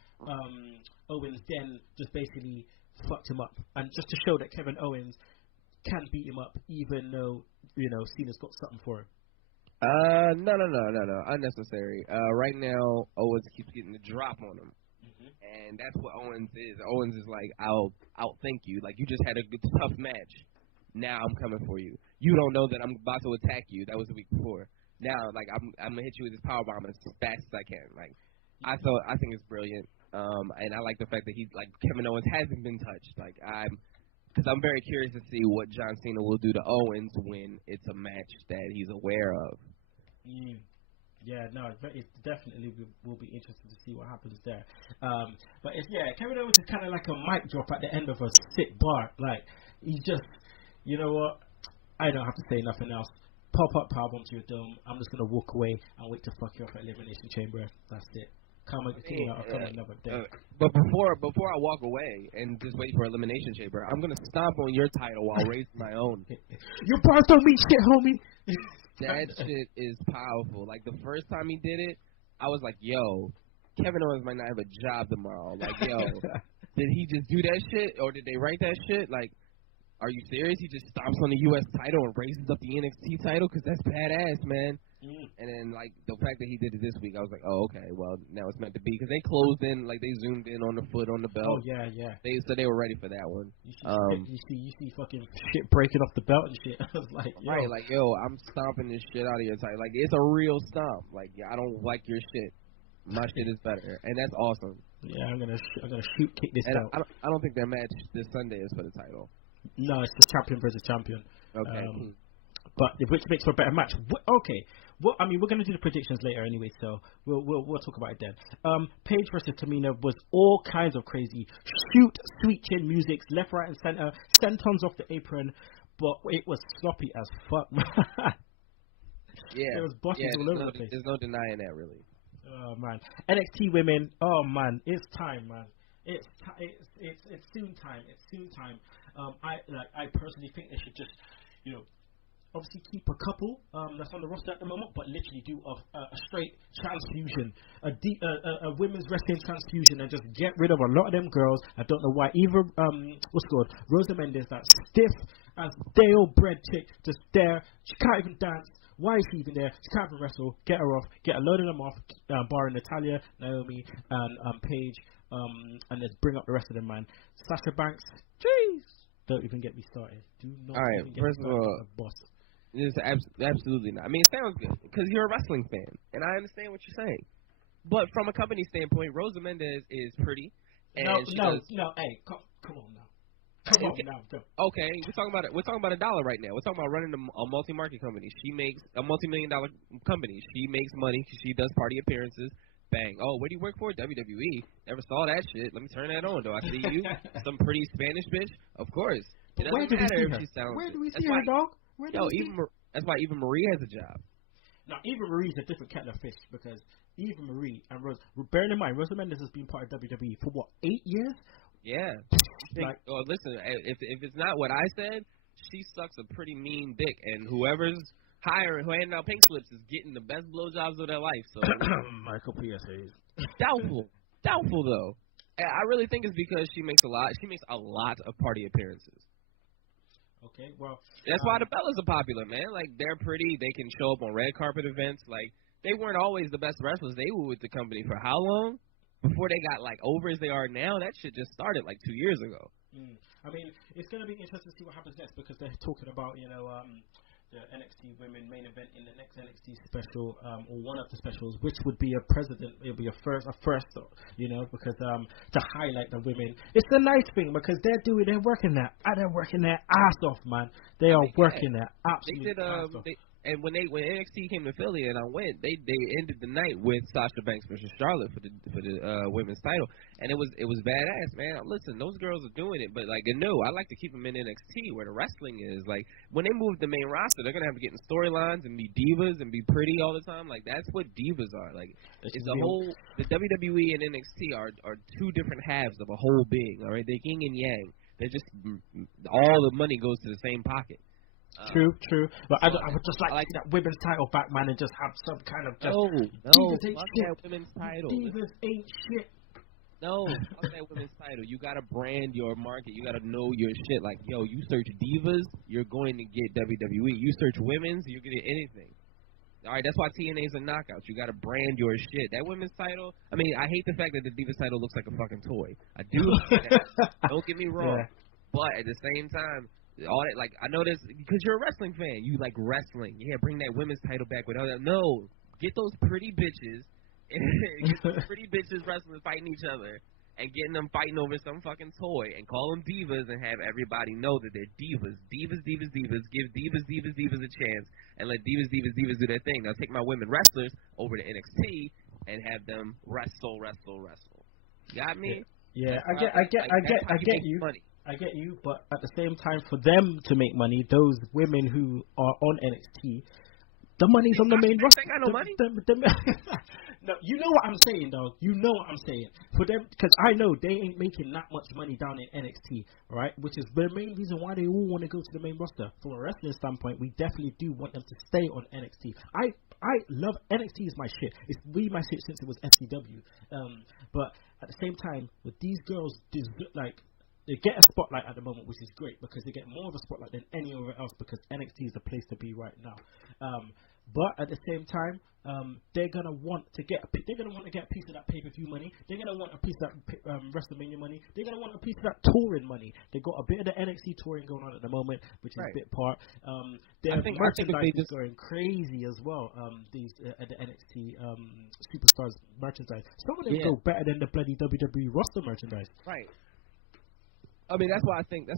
Owens then just basically fucked him up? And just to show that Kevin Owens can beat him up, even though Cena's got something for him. No, unnecessary. Right now, Owens keeps getting the drop on him, and that's what Owens is. Owens is like, I'll outthink you. Like, you just had a good tough match. Now I'm coming for you. You don't know that I'm about to attack you. That was the week before. Now, like, I'm gonna hit you with this powerbomb as fast as I can. Like, I think it's brilliant. And I like the fact that Kevin Owens hasn't been touched. Like, because I'm very curious to see what John Cena will do to Owens when it's a match that he's aware of. Yeah, no, it definitely will be interesting to see what happens there. But Kevin Owens is kind of like a mic drop at the end of a sick bar. Like, he just, you know what? I don't have to say nothing else. Pop up powerbomb to your dome. I'm just gonna walk away and wait to fuck you up at Elimination Chamber. That's it. Come another day. But before I walk away and just wait for Elimination Chamber, I'm gonna stomp on your title while raising my own. Your bars don't mean shit, homie. That shit is powerful. Like, the first time he did it, I was like, yo, Kevin Owens might not have a job tomorrow. Like, yo, did he just do that shit or did they write that shit? Like, Are you serious? He just stomps on the U.S. title and raises up the NXT title? Because that's badass, man. And then, like, the fact that he did it this week, I was like, oh, okay, well, now it's meant to be. Because they closed in, like, they zoomed in on the foot on the belt. Oh, yeah. So they were ready for that one. You see fucking shit breaking off the belt and shit. I was like, yo. Right, like, yo, I'm stomping this shit out of your title. Like, it's a real stomp. Like, I don't like your shit. My shit is better. And that's awesome. Yeah, I'm gonna shoot kick this belt. I don't think that match this Sunday is for the title. No, it's just champion versus champion. Okay. But which makes for a better match. Okay. Well, I mean, we're gonna do the predictions later anyway, so we'll talk about it then. Paige versus Tamina was all kinds of crazy. Shoot, sweet chin music, left, right, and center, sentons off the apron, but it was sloppy as fuck. Yeah. There was bosses all over the place. There's no denying that, really. Oh man, NXT women. Oh man, it's time, man. It's soon time. It's soon time. I personally think they should just, obviously keep a couple that's on the roster at the moment, but literally do a straight transfusion, a women's wrestling transfusion, and just get rid of a lot of them girls. I don't know why. Either Rosa Mendes, that stiff as Dale bread chick, just there. She can't even dance. Why is she even there? She can't even wrestle. Get her off. Get a load of them off, barring Natalya, Naomi, and Paige, and let's bring up the rest of them, man. Sasha Banks, jeez, don't even get me started. Do not even get me started, boss. It's absolutely not. I mean, it sounds good because you're a wrestling fan, and I understand what you're saying. But from a company standpoint, Rosa Mendes is pretty. And no. Hey, come on now. Okay, we're talking about $1 right now. We're talking about running a multi-market company. She makes a multi-million-dollar company. She makes money because she does party appearances. Bang. Oh, where do you work for? WWE. Never saw that shit. Let me turn that on. Do I see you? Some pretty Spanish bitch? Of course. It doesn't matter if she's talented. Where do we see her, dog? That's why Eva Marie has a job. Now, Eva Marie's a different kettle of fish because Eva Marie and Rose. Bearing in mind, Rosa Mendes has been part of WWE for what, 8 years? Yeah. Listen, if it's not what I said, she sucks a pretty mean dick, and whoever's who handing out pink slips is getting the best blowjobs of their life. So Michael PSAs. Doubtful though. I really think it's because she makes a lot of party appearances. Okay, well, that's why the Bellas are popular, man. Like, they're pretty. They can show up on red carpet events. Like, they weren't always the best wrestlers. They were with the company for how long? Before they got, like, over as they are now, that shit just started, like, 2 years ago. I mean, it's going to be interesting to see what happens next because they're talking about, the NXT women main event in the next NXT special, or one of the specials, which would be a president. It'll be a first, because to highlight the women. It's a nice thing because they're working their ass off, man. They are working their absolute ass off. And when NXT came to Philly and I went, they ended the night with Sasha Banks versus Charlotte for the women's title, and it was badass, man. Listen, those girls are doing it, but like, no, I like to keep them in NXT where the wrestling is. Like, when they move the main roster, they're gonna have to get in storylines and be divas and be pretty all the time. Like, that's what divas are. Like, it's the WWE and NXT are two different halves of a whole being. All right, they're yin and yang. They're just all the money goes to the same pocket. True. But I would just like that women's title back, man, and just have some kind of just. Divas ain't shit. Women's title. Divas ain't shit. No, fuck that women's title. You gotta brand your market. You gotta know your shit. Like, yo, you search divas, you're going to get WWE. You search women's, you're getting anything. All right, that's why TNA's are knockouts. You gotta brand your shit. That women's title. I mean, I hate the fact that the divas title looks like a fucking toy. I do. Don't get me wrong, but at the same time. All that, like, I know this because you're a wrestling fan. You like wrestling. Yeah, bring that women's title back with all that. No, get those pretty bitches, wrestling, fighting each other, and getting them fighting over some fucking toy, and call them divas, and have everybody know that they're divas. Divas. Give divas a chance, and let divas do their thing. Now take my women wrestlers over to NXT and have them wrestle. You got me? Yeah, I get you. Money. I get you, but at the same time, for them to make money, those women who are on NXT, the money's on the main roster. They got no money. No, you know what I'm saying, dog. You know what I'm saying. For them, because I know they ain't making that much money down in NXT, right? Which is the main reason why they all want to go to the main roster. From a wrestling standpoint, we definitely do want them to stay on NXT. I love NXT is my shit. It's really my shit since it was FCW. But at the same time, with these girls, like. they get a spotlight at the moment, which is great because they get more of a spotlight than anywhere else because NXT is the place to be right now. But at the same time, they're gonna want to get a piece of that pay-per-view money. They're gonna want a piece of that WrestleMania money. They're gonna want a piece of that touring money. They got a bit of the NXT touring going on at the moment, which is a bit part. Their merchandise is going crazy as well. These the NXT superstars merchandise. Some of them go better than the bloody WWE roster merchandise. Right. I mean, that's why I think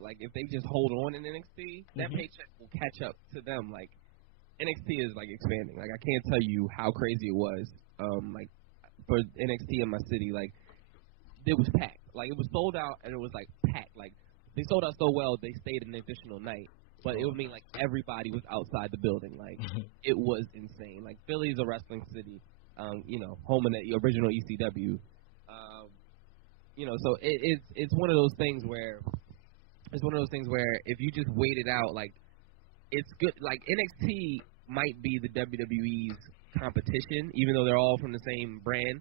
like if they just hold on in NXT, that paycheck will catch up to them. Like NXT is like expanding. Like I can't tell you how crazy it was. Like for NXT in my city, like it was packed. Like it was sold out and it was like packed. Like they sold out so well they stayed an additional night. But it would mean like everybody was outside the building. Like it was insane. Like Philly's a wrestling city. You know, home of the original ECW. You know, so it's one of those things where if you just wait it out, like it's good. Like NXT might be the WWE's competition, even though they're all from the same brand.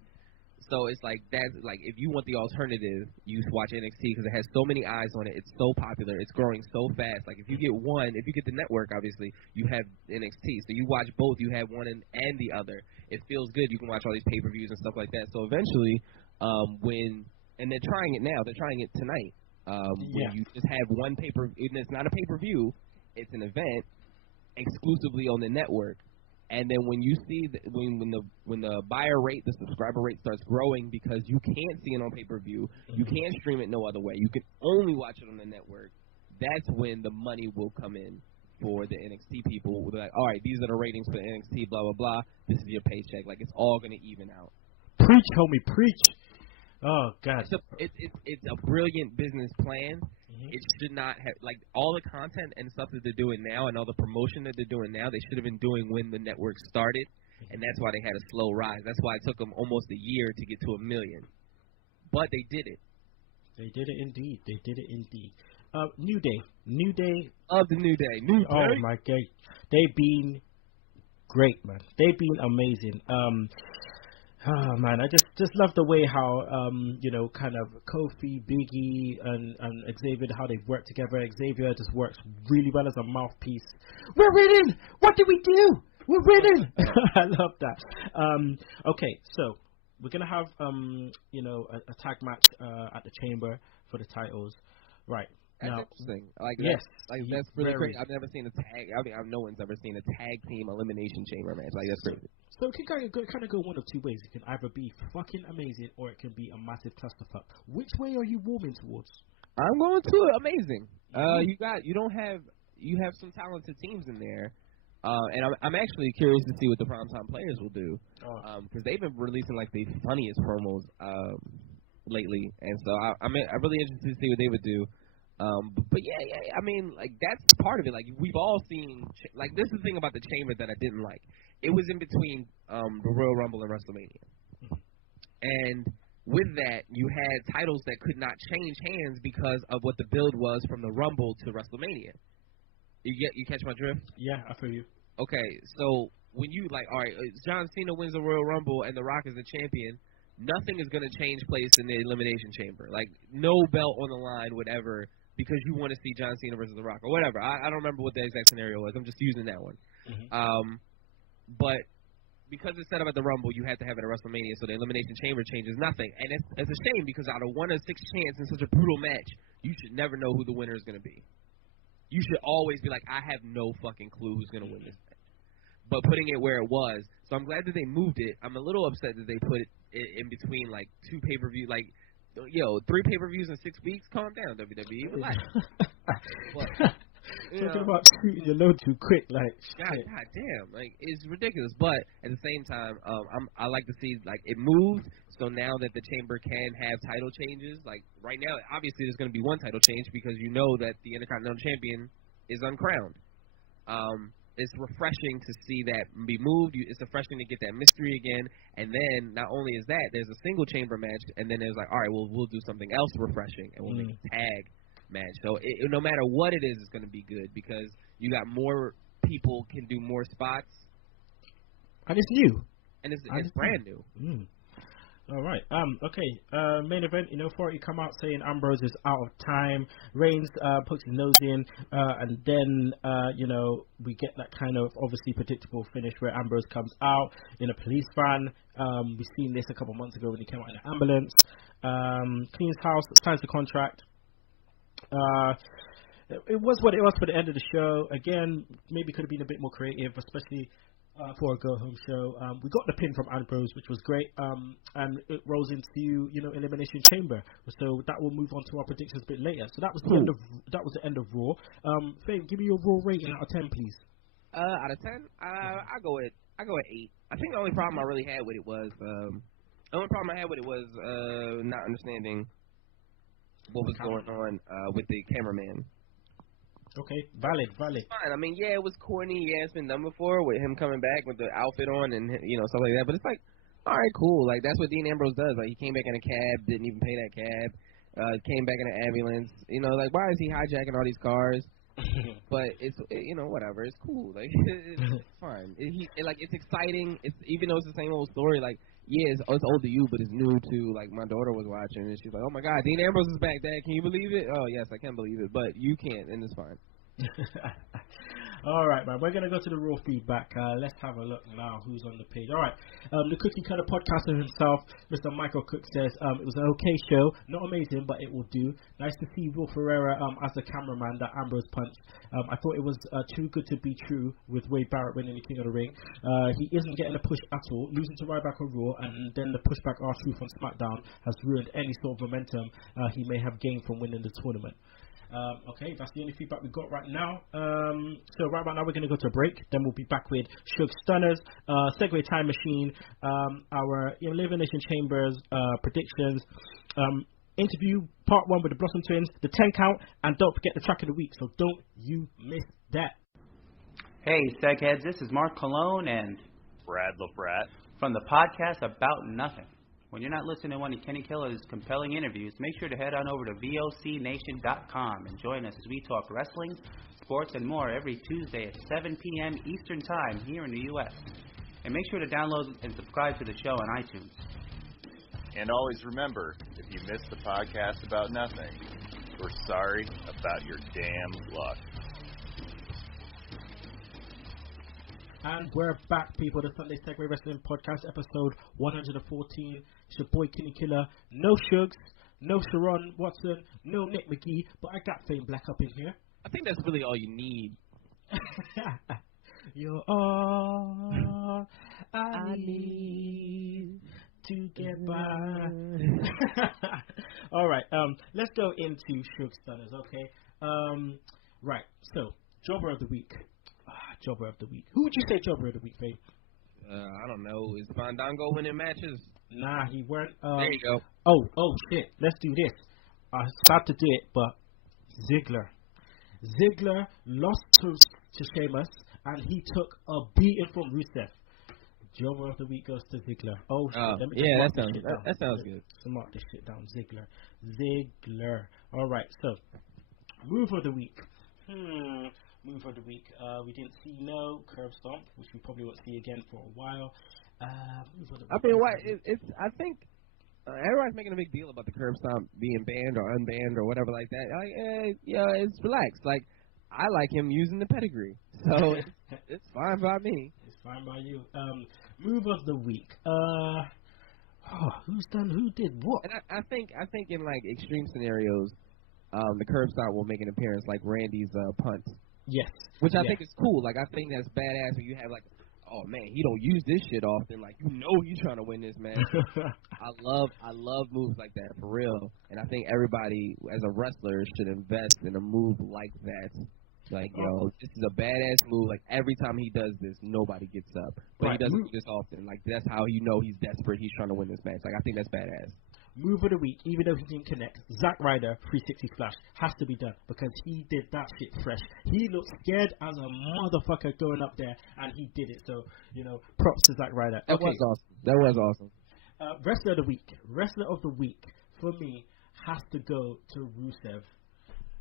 So it's like that's like if you want the alternative, you watch NXT because it has so many eyes on it. It's so popular. It's growing so fast. Like if you get the network, obviously you have NXT. So you watch both. You have one and the other. It feels good. You can watch all these pay-per-views and stuff like that. So eventually, and they're trying it now. They're trying it tonight. When you just have one pay-per-view. It's not a pay-per-view. It's an event exclusively on the network. And then when you see when the buyer rate, the subscriber rate starts growing because you can't see it on pay-per-view, you can't stream it no other way. You can only watch it on the network. That's when the money will come in for the NXT people. They're like, all right, these are the ratings for NXT, blah, blah, blah. This is your paycheck. Like, it's all going to even out. Preach, homie, preach. Oh, God. It's a brilliant business plan. It should not have, like, all the content and stuff that they're doing now and all the promotion that they're doing now, they should have been doing when the network started, and that's why they had a slow rise. That's why it took them almost a year to get to 1 million. But they did it. They did it indeed. They did it indeed. New Day. Love the New Day. Oh, my God. They've been great, man. They've been amazing. Oh, man, I just love the way how, you know, kind of Kofi, Biggie, and Xavier, how they work together. Xavier just works really well as a mouthpiece. We're winning! What did we do? We're winning! I love that. Okay, so we're going to have, you know, a tag match at the Chamber for the titles. Right. That's now, interesting. Like, yes. That's really great. I've never seen a tag. I mean, no one's ever seen a tag team elimination chamber match. Like, that's crazy. So it can kind of go one of two ways. It can either be fucking amazing or it can be a massive clusterfuck. Which way are you warming towards? I'm going to amazing. You have some talented teams in there, and I'm actually curious to see what the primetime players will do, because they've been releasing like the funniest promos lately, and so I'm really interested to see what they would do. But yeah, I mean, like, that's part of it. Like, we've all seen, like, this is the thing about the Chamber that I didn't like. It was in between the Royal Rumble and WrestleMania. And with that, you had titles that could not change hands because of what the build was from the Rumble to WrestleMania. You catch my drift? Yeah, I feel you. Okay, so when you, like, all right, John Cena wins the Royal Rumble and The Rock is the champion, nothing is going to change place in the Elimination Chamber. Like, no belt on the line would ever, because you want to see John Cena versus The Rock or whatever. I don't remember what the exact scenario was. I'm just using that one. But because it's set up at the Rumble, you have to have it at WrestleMania, so the Elimination Chamber changes nothing. And it's a shame because out of 1 in 6 chance in such a brutal match, you should never know who the winner is going to be. You should always be like, I have no fucking clue who's going to win this match. But putting it where it was, so I'm glad that they moved it. I'm a little upset that they put it in between, like, 2 pay-per-views. Like, 3 pay-per-views in 6 weeks? Calm down, WWE. Relax. Talking about shooting your load too quick, like, God damn, like, it's ridiculous. But at the same time, I like to see, like, it moved. So now that the Chamber can have title changes, like, right now, obviously there's going to be one title change because you know that the Intercontinental Champion is uncrowned. It's refreshing to see that be moved. It's refreshing to get that mystery again. And then not only is that, there's a single chamber match, and then there's like, all right, well, we'll do something else refreshing, and we'll make a tag match. So no matter what it is, it's going to be good because you got more people can do more spots. And it's new. And it's brand new. All right. Okay. Main event. Authority come out saying Ambrose is out of time. Reigns puts his nose in, and then we get that kind of obviously predictable finish where Ambrose comes out in a police van. We've seen this a couple months ago when he came out in an ambulance. Cleans house, signs the contract. It was what it was for the end of the show. Again, maybe could have been a bit more creative, especially for a go-home show. We got the pin from Ambrose, which was great, and it rolls into Elimination Chamber. So that will move on to our predictions a bit later. So that was the end of Raw. Fame, give me your Raw rating out of 10, please. Out of 10, I go at 8. I think the only problem I really had with it was not understanding what was going on with the cameraman. Okay, valid. Fine. I mean, yeah, it was corny. Yeah, it's been done before with him coming back with the outfit on and stuff like that. But it's like, all right, cool. Like that's what Dean Ambrose does. Like he came back in a cab, didn't even pay that cab. Came back in an ambulance. Like why is he hijacking all these cars? But it's whatever. It's cool. Like it's fine. It's exciting. It's even though it's the same old story. Like yeah, it's old to you, but it's new to like my daughter was watching and she's like, oh my God, Dean Ambrose is back, Dad. Can you believe it? Oh yes, I can believe it, but you can't, and it's fine. All right, man. We're gonna go to the Raw feedback. Let's have a look now. Who's on the page? All right. The Cookie Cutter podcaster himself, Mr. Michael Cook, says it was an okay show, not amazing, but it will do. Nice to see Will Ferreira as the cameraman that Ambrose punched. I thought it was too good to be true with Wade Barrett winning the King of the Ring. He isn't getting a push at all, losing to Ryback on Raw, and then the pushback R-Truth on SmackDown has ruined any sort of momentum he may have gained from winning the tournament. Okay, that's the only feedback we got right now. So right about now we're going to go to a break. Then we'll be back with Shug Stunners, Segue Time Machine, our Elimination Chambers predictions, interview part 1 with the Blossom Twins, the 10 count, and don't forget the track of the week. So don't you miss that. Hey, Segheads, this is Mark Colon and Brad LaBrat from the podcast About Nothing. When you're not listening to one of Kinny Killa's compelling interviews, make sure to head on over to VOCNation.com and join us as we talk wrestling, sports, and more every Tuesday at 7 p.m. Eastern Time here in the U.S. And make sure to download and subscribe to the show on iTunes. And always remember, if you missed the podcast About Nothing, we're sorry about your damn luck. And we're back, people. The Sunday Segue Wrestling Podcast, episode 114. It's your boy, Kinny Killa. No Shugs, no Sharon Watson, no Nick McGee, but I got Fame Black up in here. I think that's really all you need. You're all I need to get by. All right, let's go into Shug Stunners, okay? Right, so, Jobber of the Week. Jobber of the Week. Who would you say Jobber of the Week, Faye? I don't know. Is Fandango winning matches? Nah, he weren't. There you go. Oh, shit. Let's do this. I started to do it, but Ziggler lost to Sheamus, and he took a beating from Rusev. Jobber of the Week goes to Ziggler. Oh, shit. Yeah, that sounds good. So mark this shit down. Ziggler. All right, so, Move of the Week. Move of the Week. We didn't see no curb stomp, which we probably won't see again for a while. Move of the Week. I mean, why? I think everybody's making a big deal about the curb stomp being banned or unbanned or whatever like that. Like, it's relaxed. Like, I like him using the pedigree, so it's fine by me. It's fine by you. Move of the Week. Who did what? And I think in like extreme scenarios, the curb stomp will make an appearance, like Randy's punt. Yes. Which I think is cool. Like, I think that's badass when you have, like, oh, man, he don't use this shit often. Like, he's trying to win this match. I love moves like that, for real. And I think everybody, as a wrestler, should invest in a move like that. Like, this is a badass move. Like, every time he does this, nobody gets up. But he doesn't do this often. Like, that's how you know he's desperate. He's trying to win this match. Like, I think that's badass. Move of the Week, even though he didn't connect, Zack Ryder 360 Flash has to be done because he did that shit fresh. He looked scared as a motherfucker going up there, and he did it. So, props to Zack Ryder. That was awesome. Wrestler of the Week. Wrestler of the Week, for me, has to go to Rusev.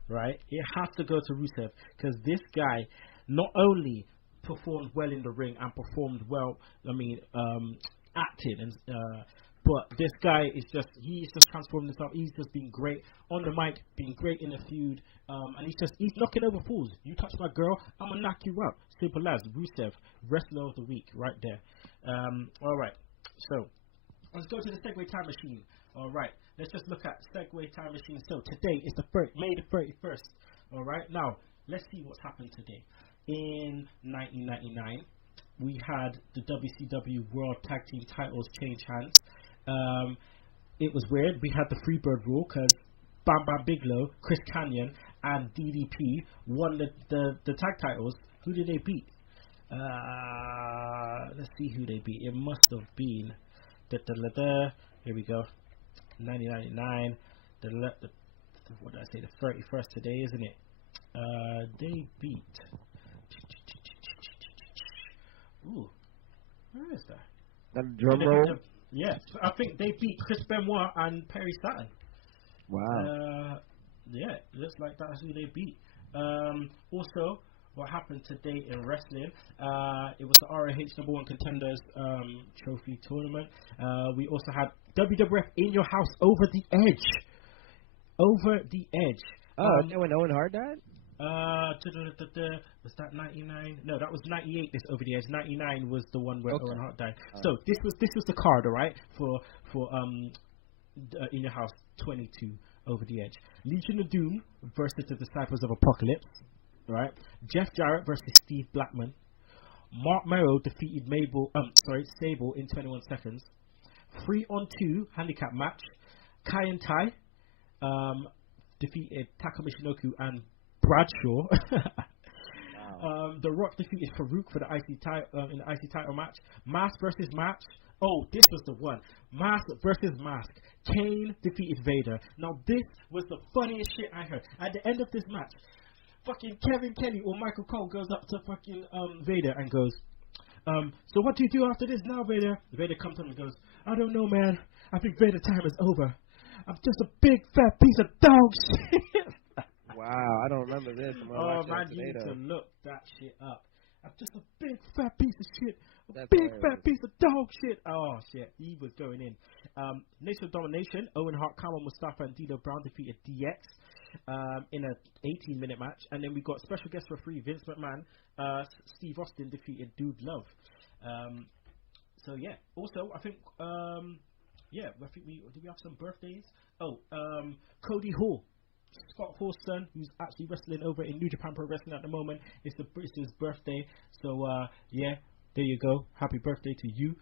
Right? It has to go to Rusev because this guy not only performed well in the ring and performed well, acting and But this guy is he's just transformed himself. He's just been great on the mic, being great in the feud. And he's knocking over fools. You touch my girl, I'm going to knock you out. Simple as. Rusev, Wrestler of the Week, right there. All right. So, let's go to the Segue Time Machine. All right. Let's just look at Segue Time Machine. So, today is May the 31st. All right. Now, let's see what's happened today. In 1999, we had the WCW World Tag Team titles change hands. It was weird. We had the Freebird rule because Bam Bam Bigelow, Chris Kanyon, and DDP won the tag titles. Who did they beat? Let's see who they beat. It must have been here we go. 1999. What did I say? The 31st today, isn't it? They beat. Ooh, where is that? That drum roll. Yeah, I think they beat Chris Benoit and Perry Saturn. Wow. Yeah, looks like that's who they beat. Also, what happened today in wrestling? It was the ROH number 1 contenders trophy tournament. We also had WWF In Your House Over the Edge. Over the Edge. Oh, when Owen Hart died? Was that 99? No, that was 98. This Over the Edge. 99 was the one where Owen Hart died. So this was the card, all right, for In Your House 22 Over the Edge. Legion of Doom versus the Disciples of Apocalypse, right? Jeff Jarrett versus Steve Blackman. Mark Merrow defeated Sable in 21 seconds. 3-on-2 handicap match. Kai and Tai defeated Taka Michinoku and Bradshaw. Wow. The Rock defeated Farouk for the IC title in the IC title match. Mask versus match. Oh, this was the one. Mask versus Mask. Kane defeated Vader. Now this was the funniest shit I heard. At the end of this match, fucking Kevin Kelly or Michael Cole goes up to fucking Vader and goes, so what do you do after this now, Vader? Vader comes up and goes, I don't know, man. I think Vader time is over. I'm just a big fat piece of dog shit. Wow, I don't remember this. Oh man, you need to look that shit up. I'm just a big fat piece of shit. Fat piece of dog shit. Oh shit, he was going in. Nation of Domination, Owen Hart, Kama Mustafa, and Dino Brown defeated DX in an 18-minute match. And then we got special guest referee Vince McMahon. Steve Austin defeated Dude Love. So yeah. Also, I think we have some birthdays. Cody Hall. Scott Hall's son, who's actually wrestling over in New Japan Pro Wrestling at the moment. It's his birthday. So, yeah, there you go. Happy birthday to you.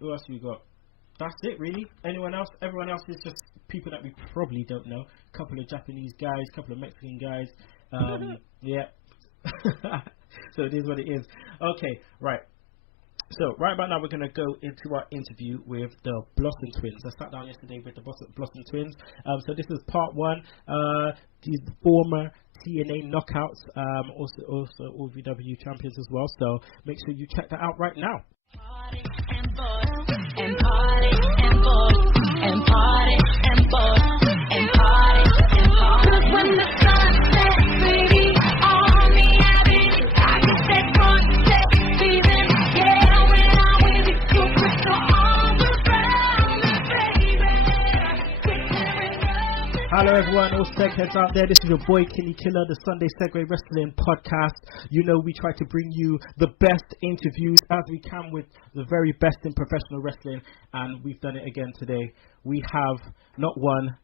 Who else we got? That's it, really. Anyone else? Everyone else is just people that we probably don't know. A couple of Japanese guys, a couple of Mexican guys. Yeah. So it is what it is. Okay, right. So, right about now, we're going to go into our interview with the Blossom Twins. I sat down yesterday with the Blossom Twins. So, this is part 1. These former TNA knockouts, also OVW champions as well. So, make sure you check that out right now. Party and boys, and party and boys, and party and boys, and party and boys. 'Cause when the sun sets pretty on me, I get that front feeling. Yeah, when I'm with you, so put your arms around me, baby. Hello everyone, all Segheads out there. This is your boy Kinny Killa, the Sunday Segue Wrestling Podcast. You know we try to bring you the best interviews as we can with the very best in professional wrestling, and we've done it again today. We have not one,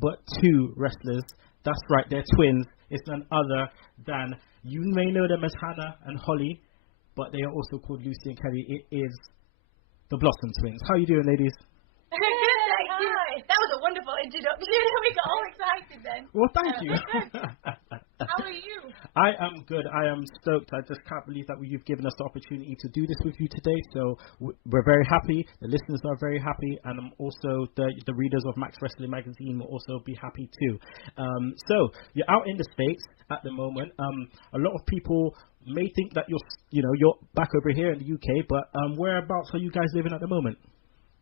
but 2 wrestlers. That's right, they're twins. It's none other than, you may know them as Hannah and Holly, but they are also called Lucy and Kelly. It is the Blossom Twins. How you doing, ladies? Hi. That was a wonderful introduction. We got all excited then. Well, thank you. How are you? I am good. I am stoked. I just can't believe that you've given us the opportunity to do this with you today. So we're very happy. The listeners are very happy, and also the readers of Max Wrestling Magazine will also be happy too. So you're out in the States at the moment. A lot of people may think that you're back over here in the UK, but whereabouts are you guys living at the moment?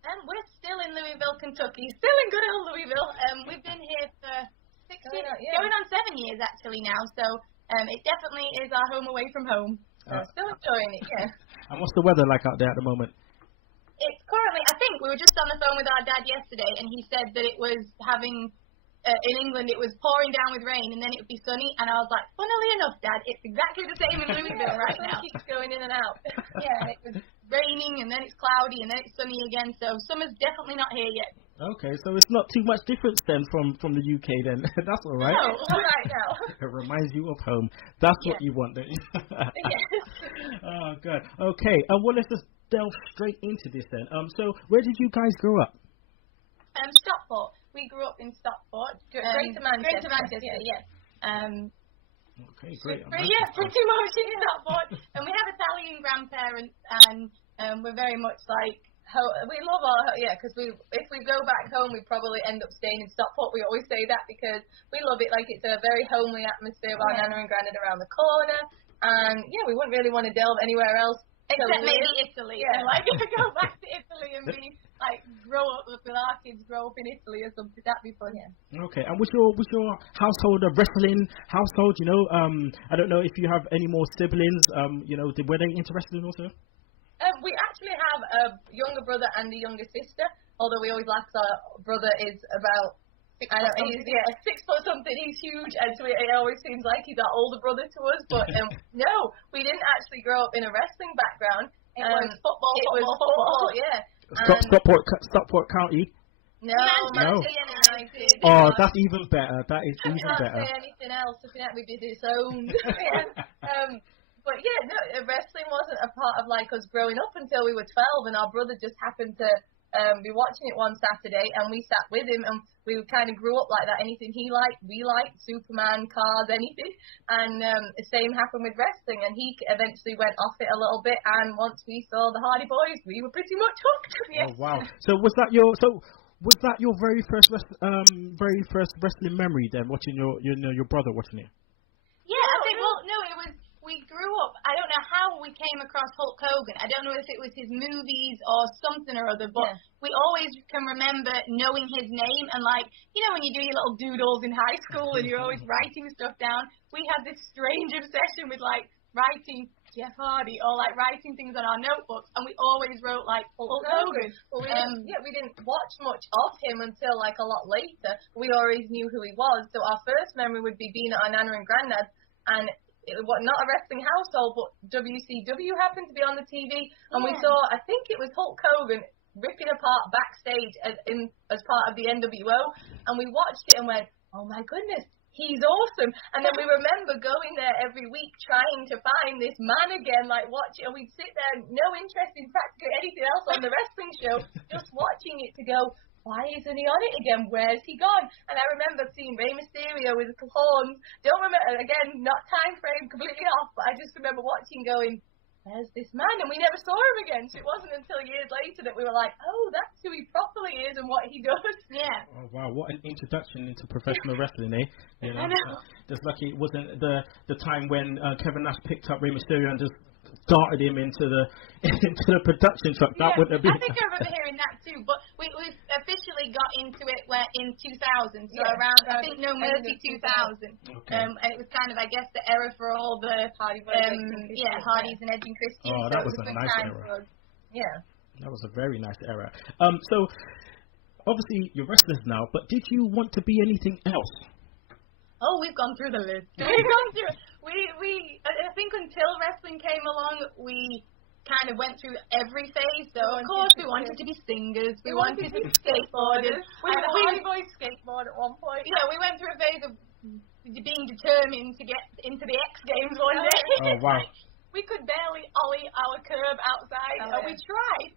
We're still in Louisville, Kentucky. Still in good old Louisville. We've been here for 6 years, going on 7 years actually now. So it definitely is our home away from home. So still enjoying it, yeah. And what's the weather like out there at the moment? it's currently, I think we were just on the phone with our dad yesterday, and he said that it was having, in England, it was pouring down with rain, and then it would be sunny, and I was like, funnily enough, Dad, it's exactly the same in Louisville right now. It keeps going in and out. Yeah, it was raining, and then it's cloudy, and then it's sunny again, so summer's definitely not here yet. Okay, so it's not too much difference then from the UK then. That's all right. No, all right now. It reminds you of home. That's what you want, don't you? Yes. Oh, good. Okay, well, let's just delve straight into this then. So where did you guys grow up? Stockport. We grew up in Stockport. Greater Manchester. Greater Manchester, yes. Okay, great. Yeah, pretty much in Stockport. And we have Italian grandparents, and we're very much like, we love our, because if we go back home, we probably end up staying in Stockport. We always say that because we love it. Like, it's a very homely atmosphere of our Nana and Grandad around the corner. And, we wouldn't really want to delve anywhere else. Except maybe Italy. Yeah. And, like, go back to Italy and be, like, grow up with our kids, grow up in Italy or something. That'd be fun. Yeah. Okay, and was your household a wrestling household? You know, I don't know if you have any more siblings. Were they into wrestling also? We actually have a younger brother and a younger sister. Although we always laugh, our brother is about 6 foot something. He's huge, and so it always seems like he's our older brother to us. But no, we didn't actually grow up in a wrestling background. It was football. Yeah. Stockport County. No. United. Oh, that's even better. That is even better. Can't say anything else. Looking at me be disowned. But wrestling wasn't a part of like us growing up until we were 12, and our brother just happened to be watching it one Saturday, and we sat with him, and we kind of grew up like that. Anything he liked, we liked. Superman, cars, anything. And the same happened with wrestling, and he eventually went off it a little bit, and once we saw the Hardy Boys, we were pretty much hooked. Yes. Oh, wow. So was that your very first wrestling memory then, watching your brother watching it? Yeah, I think, it was, we grew up, I don't know how we came across Hulk Hogan. I don't know if it was his movies or something or other, but we always can remember knowing his name, and like, when you do your little doodles in high school and you're always writing stuff down, we had this strange obsession with like writing Jeff Hardy or like writing things on our notebooks, and we always wrote like Hulk Hogan. Well, we didn't watch much of him until like a lot later. We always knew who he was, so our first memory would be being at our Nana and Grandad, and it was not a wrestling household, but WCW happened to be on the TV, and we saw, I think it was Hulk Hogan ripping apart backstage as part of the NWO, and we watched it and went, oh my goodness, he's awesome. And then we remember going there every week trying to find this man again, like watching, and we'd sit there, no interest in practically anything else on the wrestling show, just watching it to go, why isn't he on it again? Where's he gone? And I remember seeing Rey Mysterio with his horns. Don't remember, again, not time frame, completely off, but I just remember watching going, there's this man, and we never saw him again. So it wasn't until years later that we were like, oh, that's who he properly is and what he does. Yeah. Oh, wow, what an introduction into professional wrestling, eh? I know. Just lucky it wasn't the time when Kevin Nash picked up Rey Mysterio and just started him into the production truck. That would have been. I think I remember hearing that too. But we officially got into it in 2000. So around, I think, No Mercy 2000. Okay. And it was kind of, I guess, the era for all the Hardys and Edge and Christian. Oh, that was a nice era. Yeah. That was a very nice era. So obviously you're wrestlers now, but did you want to be anything else? Oh, we've gone through the list. We've gone through it. I think until wrestling came along, we kind of went through every phase. So, of course, we wanted to be singers. We wanted to be skateboarders. We had a Hardy Boys skateboard at one point. Yeah, we went through a phase of being determined to get into the X Games one day. Oh, wow. We could barely ollie our curb outside.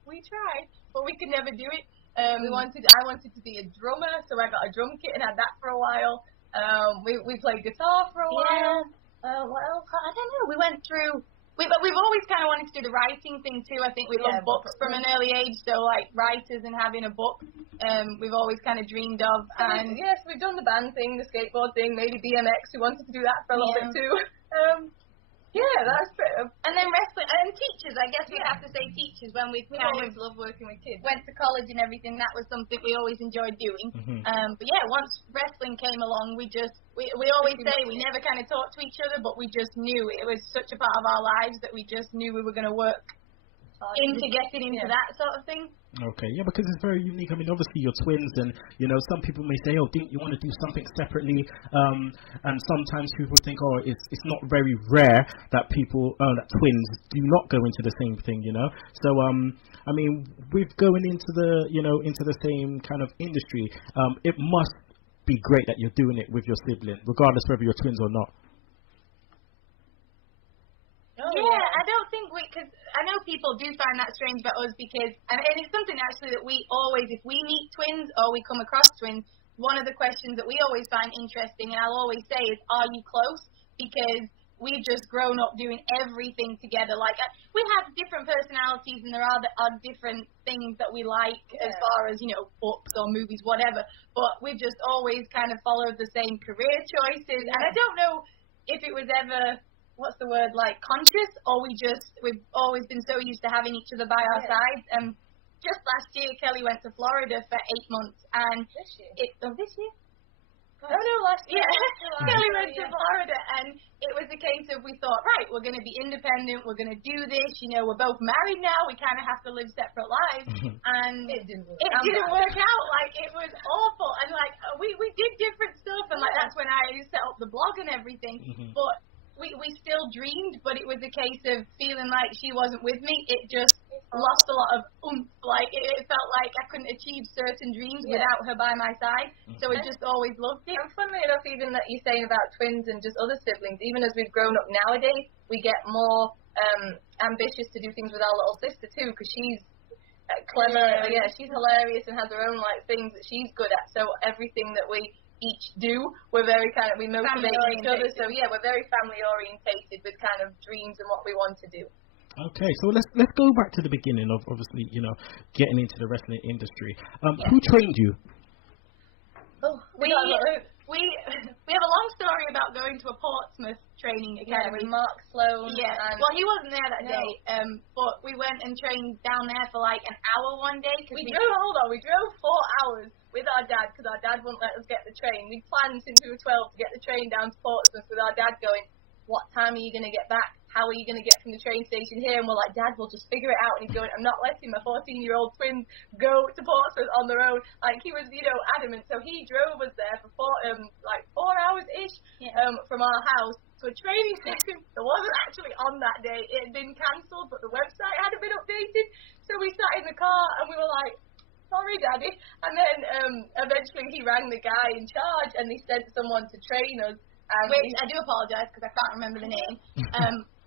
We tried, but we could never do it. I wanted to be a drummer, so I got a drum kit and had that for a while. We played guitar for a while. What else? I don't know. We went through. We've always kind of wanted to do the writing thing too. I think we love books from an early age. So like writers and having a book, we've always kind of dreamed of. And yes, we've done the band thing, the skateboard thing, maybe BMX. We wanted to do that for a little bit too. Yeah, that's true. And then wrestling and teachers. I guess we have to say teachers when we always love working with kids. Went to college and everything. That was something we always enjoyed doing. Mm-hmm. But yeah, once wrestling came along, we always say we never kind of talked to each other, but we just knew it was such a part of our lives that we just knew we were going to work into getting into that sort of thing. Okay, yeah, because it's very unique. I mean, obviously you're twins, and you know, some people may say, "Oh, didn't you want to do something separately?" And sometimes people think, "Oh, it's not very rare that people that twins do not go into the same thing," you know. So, I mean, with going into the same kind of industry, it must be great that you're doing it with your sibling, regardless whether you're twins or not. I don't think because I know people do find that strange about us because, and it's something actually that we always, if we meet twins or we come across twins, one of the questions that we always find interesting, and I'll always say is, are you close? Because we've just grown up doing everything together. Like, we have different personalities and there are different things that we like as far as, you know, books or movies, whatever, but we've just always kind of followed the same career choices, and I don't know if it was ever, what's the word, like conscious, or we've always been so used to having each other by our sides. Just last year, Kelly went to Florida for 8 months, and this year? Oh no, last year. Kelly went to Florida, and it was a case of we thought, right, we're going to be independent, we're going to do this, you know, we're both married now, we kind of have to live separate lives, and it didn't work out. Like, it was awful, and like we did different stuff, and like that's when I set up the blog and everything, but we still dreamed, but it was a case of feeling like she wasn't with me. It just lost a lot of oomph. Like, it felt like I couldn't achieve certain dreams without her by my side. So I just always loved it. And funnily enough, even that you're saying about twins and just other siblings, even as we've grown up nowadays, we get more ambitious to do things with our little sister too, because she's clever. Yeah, she's hilarious and has her own like things that she's good at. So everything that we each do, we're very we motivate each other. So yeah, we're very family orientated with kind of dreams and what we want to do. Okay, so let's go back to the beginning of obviously, you know, getting into the wrestling industry. Who trained you? We have a long story about going to a Portsmouth training academy. With Mark Sloan. Yeah. Well, he wasn't there that day, but we went and trained down there for like an hour one day. We drove 4 hours with our dad because our dad wouldn't let us get the train. We planned since we were 12 to get the train down to Portsmouth with our dad going, what time are you going to get back? How are you going to get from the train station here? And we're like, Dad, we'll just figure it out. And he's going, I'm not letting my 14-year-old twins go to Portsmouth on their own. Like, he was, you know, adamant. So he drove us there for 4 hours-ish from our house to a training session that wasn't actually on that day. It had been cancelled, but the website hadn't been updated. So we sat in the car and we were like, sorry, Daddy. And then eventually he rang the guy in charge and they sent someone to train us. Which I do apologise because I can't remember the name.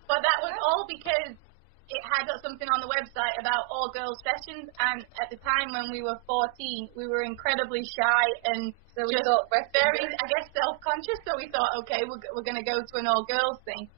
But that was all because it had something on the website about all-girls sessions, and at the time when we were 14, we were incredibly shy and so we just thought very, I guess, self-conscious. So we thought, okay, we're going to go to an all-girls thing.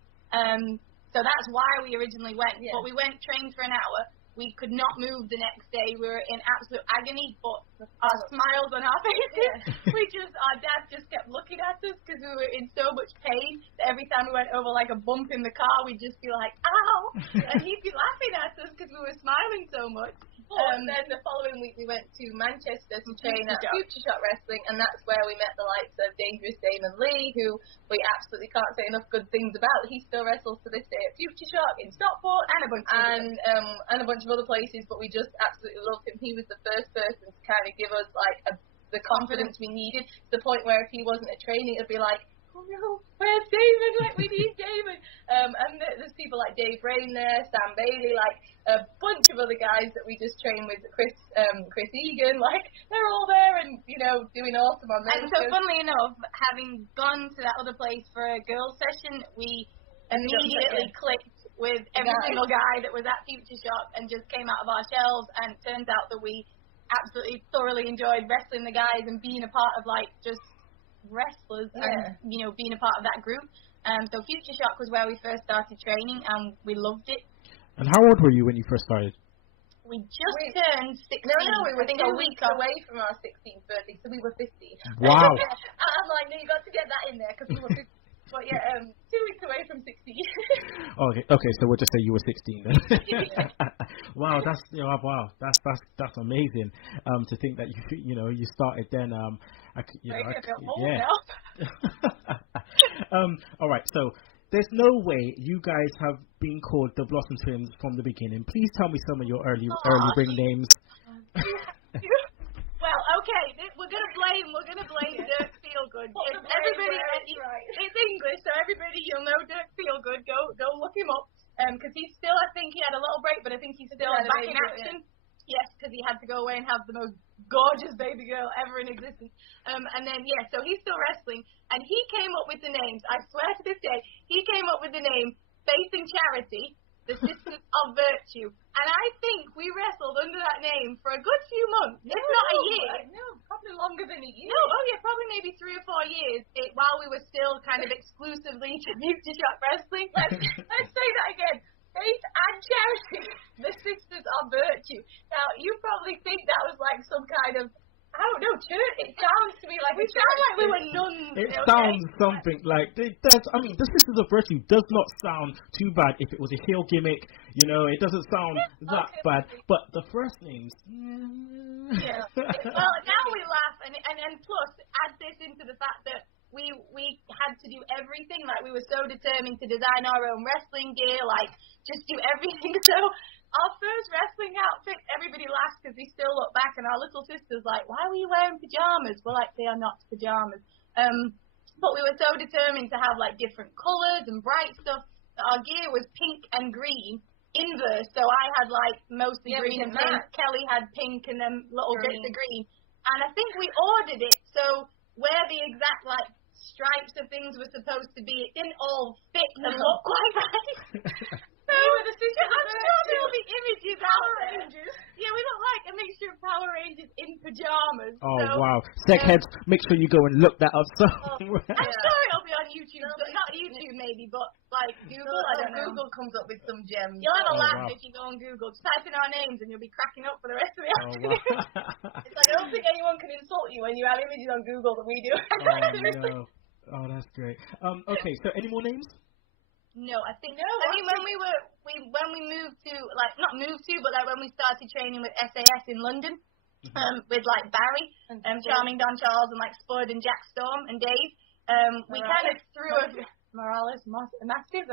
So that's why we originally went. Yeah. But we went, trained for an hour. We could not move the next day. We were in absolute agony, but our smiles on our faces, our dad just kept looking at us because we were in so much pain that every time we went over like a bump in the car, we'd just be like, ow! And he'd be laughing at us because we were smiling so much. And then the following week we went to Manchester to train at Future Shock Wrestling, and that's where we met the likes of Dangerous Damon Lee, who we absolutely can't say enough good things about. He still wrestles to this day at Future Shock in Stockport and a bunch of other places, but we just absolutely loved him. He was the first person to kind of give us like the confidence we needed, to the point where if he wasn't at training, it'd be like, oh no, where's David? Like, we need David. And there's people like Dave Rain there, Sam Bailey, like a bunch of other guys that we just train with, Chris Egan, like they're all there and, you know, doing awesome on that. And so funnily enough, having gone to that other place for a girls session, we immediately clicked with every single guy that was at Future Shock and just came out of our shells, and it turns out that we absolutely thoroughly enjoyed wrestling the guys and being a part of like just wrestlers and, you know, being a part of that group. So Future Shock was where we first started training and we loved it. And how old were you when you first started? We just turned 16. No, we were 2 weeks away from our 16th birthday, so we were 50. Wow. I'm like, no, you got to get that in there because we were 50. But yeah, 2 weeks away from 16. Okay, so we'll just say you were 16 then. Wow, that's amazing. To think that you started then. All right, so there's no way you guys have been called the Blossom Twins from the beginning. Please tell me some of your early ring names. Well, okay, we're gonna blame Dirk Feelgood. It's English, so everybody, you'll know Dirk Feelgood. Go look him up, because he's still, I think he had a little break, but I think he's still back in action. Yes, because he had to go away and have the most gorgeous baby girl ever in existence. And then, so he's still wrestling, and he came up with the names. I swear to this day, he came up with the name Faith and Charity, the Sisters of Virtue. And I think we wrestled under that name for a good few months, if not a year. No, probably longer than a year. No, probably maybe 3 or 4 years, while we were still kind of exclusively to Future Shock Wrestling. Let's say that again. Faith and Charity, the Sisters of Virtue. Now, you probably think that was like some kind of, I don't know, church. It sounds to me like we sound like we were nuns. It sounds something like the Sisters of Virtue does not sound too bad if it was a heel gimmick. It doesn't sound that bad. But the first names. Yeah. Well, now we laugh, and plus add this into the fact that we had to do everything. Like, we were so determined to design our own wrestling gear, like, just do everything. So our first wrestling outfit, everybody laughs because we still look back, and our little sister's like, why were you wearing pajamas? We're like, they are not pajamas. But we were so determined to have, like, different colours and bright stuff. Our gear was pink and green, inverse. So I had, like, mostly green and pink. Kelly had pink and then little bits of green. And I think we ordered it, so where the exact, like, stripes of things were supposed to be, it didn't all fit and look quite right. So, I'm sure there'll be images out there. Yeah, we look like a mixture of Power Rangers in pajamas. Oh, wow. Segheads, make sure you go and look that up somewhere. I'm sure it'll be on YouTube. Not YouTube, maybe, but, like, Google. I don't know. Google comes up with some gems. You'll have a laugh if you go on Google. Just type in our names and you'll be cracking up for the rest of the afternoon. Wow. It's like, I don't think anyone can insult you when you have images on Google that we do. No. Oh, that's great. Okay, so any more names? No, I think no. I mean, when we moved to, like, not moved to, but like when we started training with SAS in London, with like Barry and Charming Don Charles and like Spud and Jack Storm and Dave, we kind of threw Morales, Mastiff,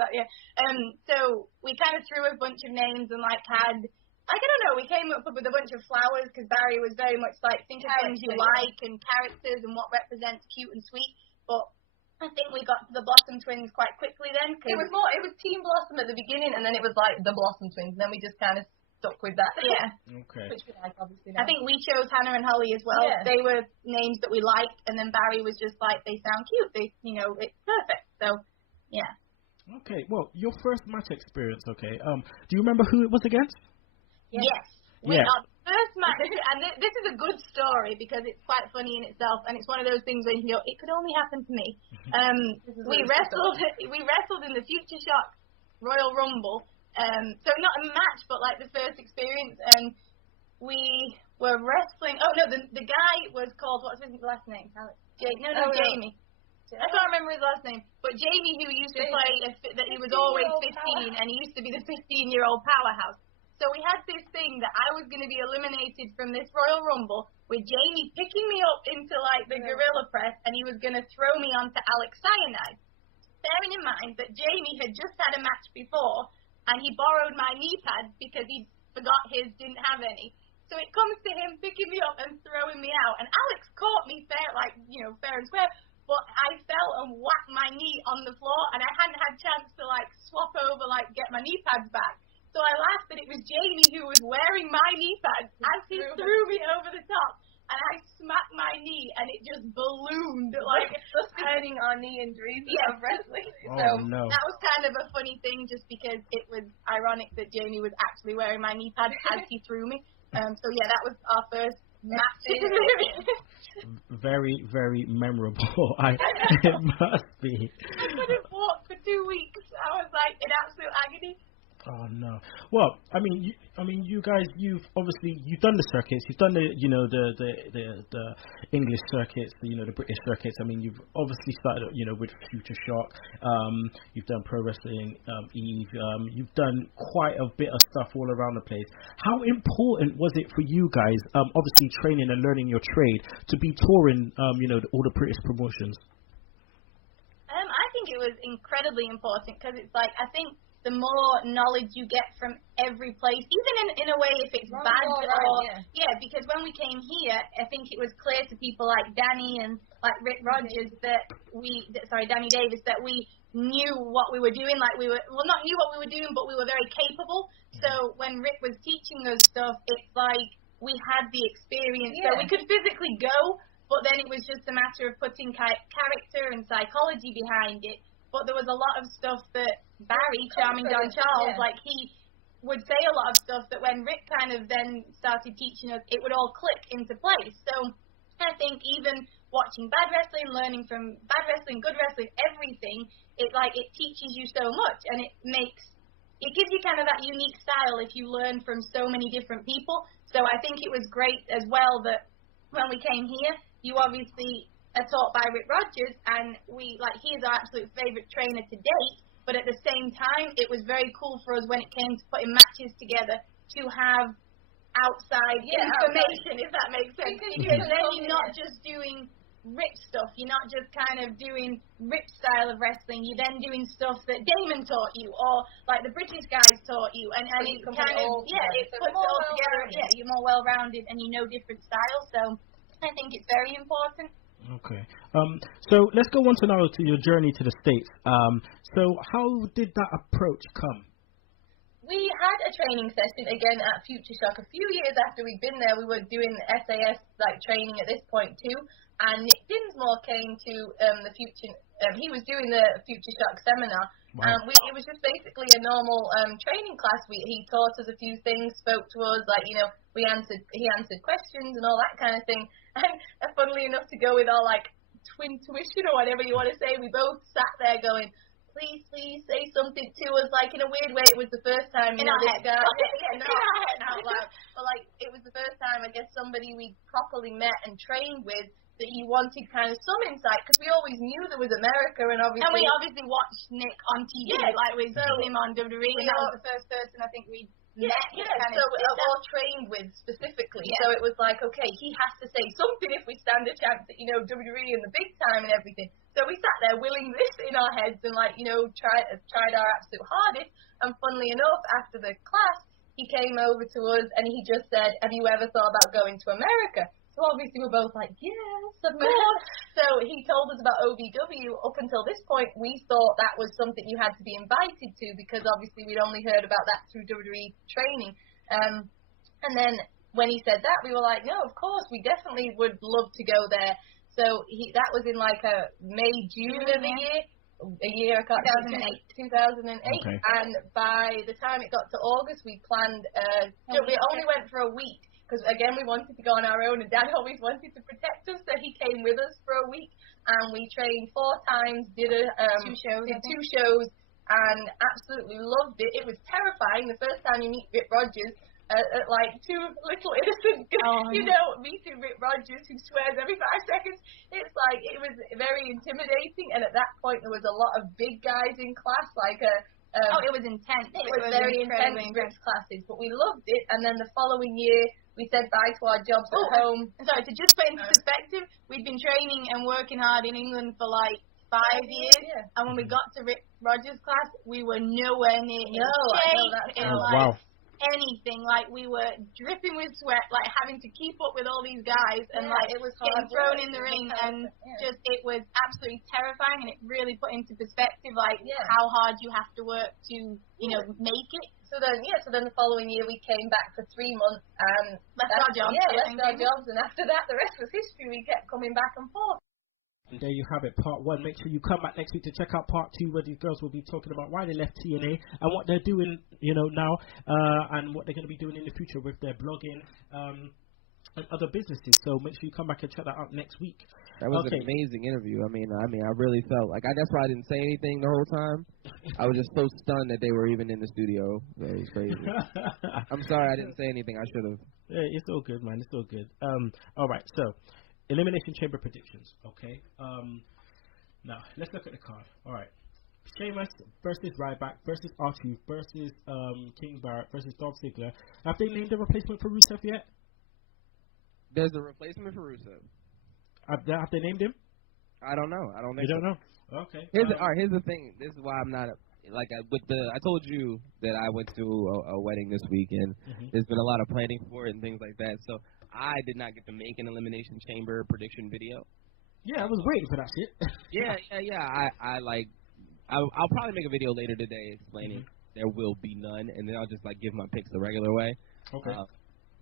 so we kind of threw a bunch of names and like had, like, I don't know, we came up with a bunch of flowers because Barry was very much like, think of things you like and characters and what represents cute and sweet, but I think we got to the Blossom Twins quite quickly then. It was Team Blossom at the beginning, and then it was like the Blossom Twins, and then we just kind of stuck with that. Yeah. Okay. Which we like, obviously. Now. I think we chose Hannah and Holly as well. Yeah. They were names that we liked, and then Barry was just like, they sound cute. They, it's perfect. So, yeah. Okay. Well, your first match experience. Okay. Do you remember who it was against? Yes. Our first match, and this is a good story because it's quite funny in itself, and it's one of those things where you go, it could only happen to me. We wrestled in the Future Shock Royal Rumble, so not a match, but like the first experience, and we were wrestling. Oh no, the guy was called, what's his last name? Jamie. I can't remember his last name, but Jamie, who used to play, that he was always 15, and he used to be the 15-year-old powerhouse. So we had this thing that I was going to be eliminated from this Royal Rumble with Jamie picking me up into, like, the gorilla press, and he was going to throw me onto Alex Cyanide. Bearing in mind that Jamie had just had a match before, and he borrowed my knee pads because he forgot his didn't have any. So it comes to him picking me up and throwing me out, and Alex caught me fair and square, but I fell and whacked my knee on the floor, and I hadn't had a chance to, like, swap over, like, get my knee pads back. So I laughed that it was Jamie who was wearing my knee pads as he threw me over the top. And I smacked my knee and it just ballooned. Like, just turning our knee injuries of wrestling. Oh, no. That was kind of a funny thing just because it was ironic that Jamie was actually wearing my knee pads as he threw me. So yeah, that was our first match experience. Very, very memorable. It must be. I couldn't walk for 2 weeks. I was like in absolute agony. Oh no! Well, I mean, you guys, you've done the circuits, you've done the English circuits, the British circuits. I mean, you've obviously started, with Future Shock. You've done Pro Wrestling Eve. You've done quite a bit of stuff all around the place. How important was it for you guys, obviously training and learning your trade, to be touring, all the British promotions? I think think it was incredibly important because it's like, I think the more knowledge you get from every place, even in a way if it's bad because when we came here, I think it was clear to people like Danny and like Rick Rogers Danny Davis, that we knew what we were doing, like we were, well, not knew what we were doing, but we were very capable. So when Rick was teaching us stuff, it's like we had the experience, so we could physically go, but then it was just a matter of putting character and psychology behind it. But there was a lot of stuff that Barry, Charming John Charles, like he would say a lot of stuff that when Rick kind of then started teaching us, it would all click into place. So I think even watching bad wrestling, learning from bad wrestling, good wrestling, everything, it teaches you so much, and it gives you kind of that unique style if you learn from so many different people. So I think it was great as well that when we came here, you obviously are taught by Rick Rogers, and he is our absolute favourite trainer to date, but at the same time, it was very cool for us when it came to putting matches together to have outside information, if that makes sense. Because then you're not just doing Rip stuff, you're not just kind of doing Rip style of wrestling, you're then doing stuff that Damon taught you, or like the British guys taught you, and it kind of, it puts it all together, you're more well-rounded and you know different styles, so I think it's very important. Okay. So let's go on to now to your journey to the States. So how did that approach come? We had a training session again at Future Shock a few years after we'd been there. We were doing SAS training at this point too, and Nick Dinsmore came to the Future. He was doing the Future Shock seminar. Wow. It was just basically a normal training class. He taught us a few things, spoke to us, he answered questions and all that kind of thing. And funnily enough, to go with our twin tuition or whatever you want to say, we both sat there going, please say something to us. In a weird way, it was the first time in our head. Out loud. But it was the first time, I guess, somebody we properly met and trained with that you wanted kind of some insight, because we always knew there was America, and we obviously watched Nick on TV, we've seen him on WWE, and that was the first person I think we met. All trained with specifically. So it was okay, he has to say something if we stand a chance at WWE and the big time and everything. So we sat there willing this in our heads and tried our absolute hardest. And funnily enough, after the class, he came over to us and he just said, "Have you ever thought about going to America?" So obviously we're both yes, of course. So he told us about OVW. Up until this point, we thought that was something you had to be invited to, because obviously we'd only heard about that through WWE training. And then when he said that, we were like, no, of course, we definitely would love to go there. So that was in a May, June of the year. A year, 2008. Okay. And by the time it got to August, we planned, we only went for a week, because again, we wanted to go on our own, and Dad always wanted to protect us, so he came with us for a week, and we trained 4 times, did 2 shows, and absolutely loved it. It was terrifying the first time you meet Rick Rogers, two little innocent, meeting Rick Rogers who swears every 5 seconds. It's it was very intimidating, and at that point there was a lot of big guys in class, it was intense. It was very intense Rick's classes, but we loved it. And then the following year, we said bye to our jobs at home. Sorry, to just put into perspective, we'd been training and working hard in England for 5 years, and when we got to Rick Rogers' class, we were nowhere near anything. We were dripping with sweat, having to keep up with all these guys, and it was getting thrown in the ring, and it was absolutely terrifying, and it really put into perspective how hard you have to work to make it. So then the following year we came back for 3 months and left our jobs. Left our jobs, and after that the rest was history. We kept coming back and forth. And there you have it, part 1. Make sure you come back next week to check out part 2, where these girls will be talking about why they left TNA and what they're doing, now, and what they're going to be doing in the future with their blogging and other businesses. So make sure you come back and check that out next week. That was an amazing interview. I mean, I really felt that's why I didn't say anything the whole time. I was just so stunned that they were even in the studio. It was crazy. I'm sorry I didn't say anything. I should have. Yeah, it's all good, man. It's all good. All right, so Elimination Chamber predictions, okay? Now, let's look at the card. All right. Sheamus versus Ryback versus R2 versus King Barrett versus Dolph Ziggler. Have they named a replacement for Rusev yet? There's a replacement for Rusev. Have they named him? I don't know. I don't think You don't know? Okay. Here's the thing. This is why I'm not I told you that I went to a wedding this weekend. There's been a lot of planning for it and things like that. So I did not get to make an Elimination Chamber prediction video. Yeah, I was waiting for that shit. Yeah. I'll probably make a video later today explaining there will be none, and then I'll just give my picks the regular way. Okay.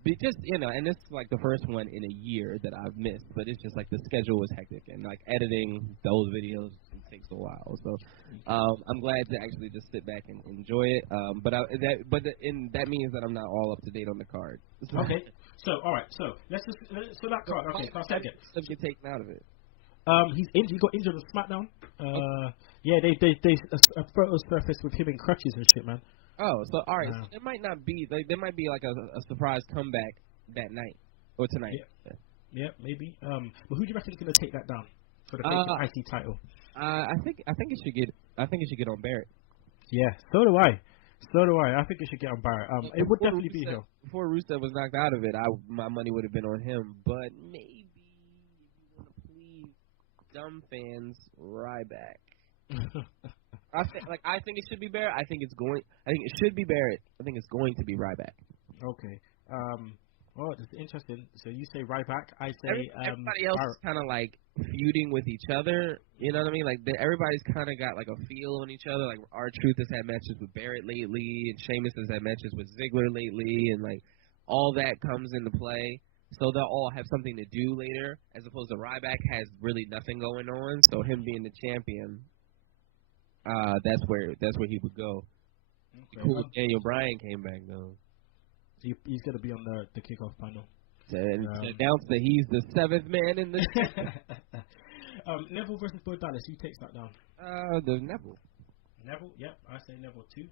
But just and this is the first one in a year that I've missed. But it's just the schedule was hectic, and editing those videos takes a while. So I'm glad to actually just sit back and enjoy it. That means that I'm not all up to date on the card. Okay. So all right. So let's just that card. Okay. So second. Stuff get taken out of it. He's injured. He got injured on SmackDown. Yeah, they a photo surfaced with him in crutches and shit, man. Oh, so all right. So there might not be there might be a surprise comeback that night or tonight. Yeah, maybe. But who do you reckon is gonna take that down for the IC title? I think it should get on Barrett. Yeah, so do I. I think it should get on Barrett. It would definitely be him. Before Rusev was knocked out of it, my money would have been on him. But maybe if you want to please dumb fans, Ryback. I think it should be Barrett. I think it should be Barrett. I think it's going to be Ryback. Okay. Well, it's interesting. So you say Ryback. I say everybody else is kind of feuding with each other. You know what I mean? Everybody's kind of got a feel on each other. R-Truth has had matches with Barrett lately, and Sheamus has had matches with Ziggler lately, and all that comes into play. So they'll all have something to do later, as opposed to Ryback has really nothing going on. So him being the champion. That's where he would go. Okay. Cool. Daniel Bryan came back though. He's gonna be on the kickoff panel. To announce that he's the seventh man in the. Neville versus Bo Dallas. Who takes that down? The Neville. Neville. Yep, I say Neville too.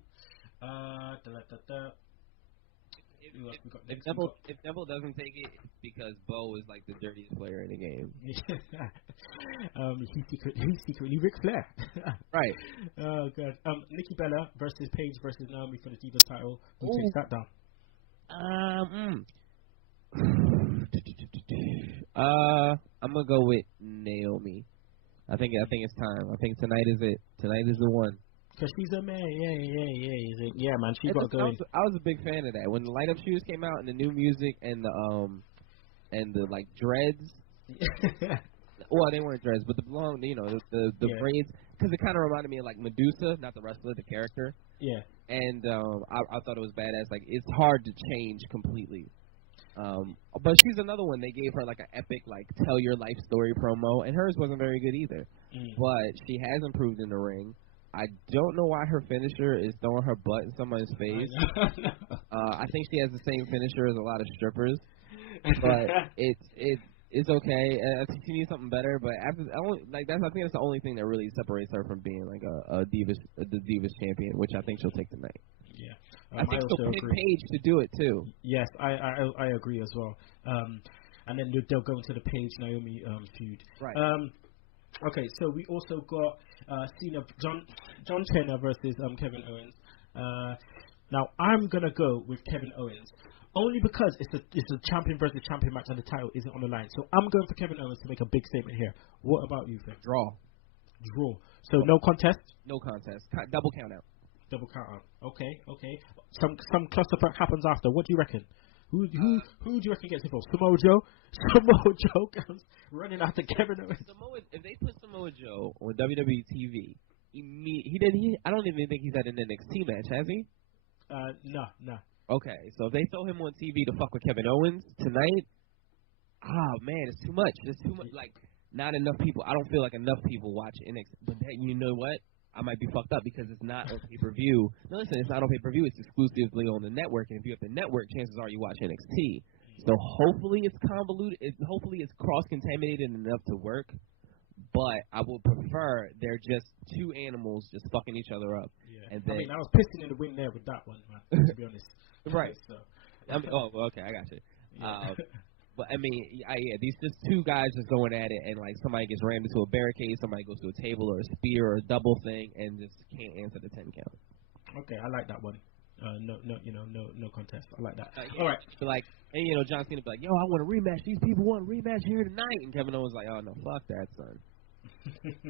If Neville doesn't take it, it's because Bo is the dirtiest player in the game. He's secretly Ric Flair. Right. Oh god. Nikki Bella versus Paige versus Naomi for the Divas title. Who takes that down? I'm gonna go with Naomi. I think it's time. I think tonight is it. Tonight is the one. Cause she's a man, yeah, man. She got going. I was a big fan of that when the light-up shoes came out and the new music and the dreads. Well, they weren't dreads, but the long, the braids, because it kind of reminded me of Medusa, not the wrestler, the character. Yeah. And I thought it was badass. It's hard to change completely. But she's another one. They gave her an epic tell your life story promo, and hers wasn't very good either. But she has improved in the ring. I don't know why her finisher is throwing her butt in somebody's face. I think she has the same finisher as a lot of strippers, but it's okay. She needs something better. But after I think that's the only thing that really separates her from being the Divas champion, which I think she'll take tonight. Yeah, I think she'll pick Paige to do it too. Yes, I agree as well. And then they'll go into the Paige Naomi feud. Right. Okay, so we also got Cena, John Cena versus Kevin Owens. Now I'm gonna go with Kevin Owens only because it's a champion versus champion match and the title isn't on the line. So I'm going for Kevin Owens to make a big statement here. What about you, Finn? Draw. So no contest. No contest. Double count out. Double count out. Okay. Some clusterfuck happens after. What do you reckon? Who do you reckon gets involved? Samoa Joe? Samoa Joe comes running after Kevin Owens. If they put Samoa Joe on WWE TV, I don't even think he's had an NXT match, has he? No. Okay, so if they throw him on TV to fuck with Kevin Owens tonight, oh man, it's too much. It's too much. Not enough people. I don't feel like enough people watch NXT. But then, you know what? I might be fucked up because it's not on pay-per-view. No, listen, it's not on pay-per-view. It's exclusively on the network. And if you have the network, chances are you watch NXT. So hopefully it's convoluted. Hopefully it's cross-contaminated enough to work. But I would prefer they're just two animals just fucking each other up. Yeah. And then, I was pissing in the wind there with that one, man, to be honest. Right. So. Okay, I got you. Yeah. But these just two guys just going at it, and somebody gets rammed into a barricade, somebody goes to a table or a spear or a double thing, and just can't answer the 10 count. Okay, I like that one. No contest. I like that. All right. So and John Cena be like, yo, I want a rematch. These people want a rematch here tonight, and Kevin Owens like, oh no, fuck that, son.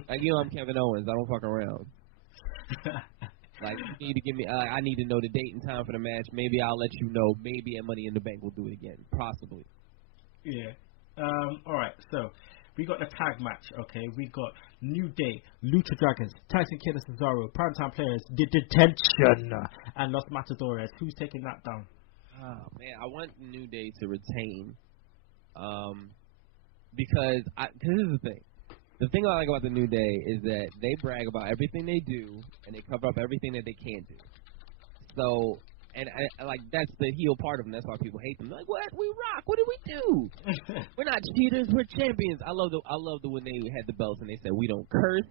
Like, I'm Kevin Owens. I don't fuck around. Like, you need to give me. I need to know the date and time for the match. Maybe I'll let you know. Maybe at Money in the Bank we'll do it again, possibly. Yeah. All right. So we got the tag match. Okay. We got New Day, Lucha Dragons, Tyson Kidd and Cesaro, Primetime Players, The Detention, and Los Matadores. Who's taking that down? Oh man, I want New Day to retain. Because this is the thing. The thing I like about the New Day is that they brag about everything they do, and they cover up everything that they can't do. So, and like, that's the heel part of them. That's why people hate them. They're like, what? We rock. What did we do? We're not cheaters. We're champions. I love the when they had the belts and they said, we don't curse,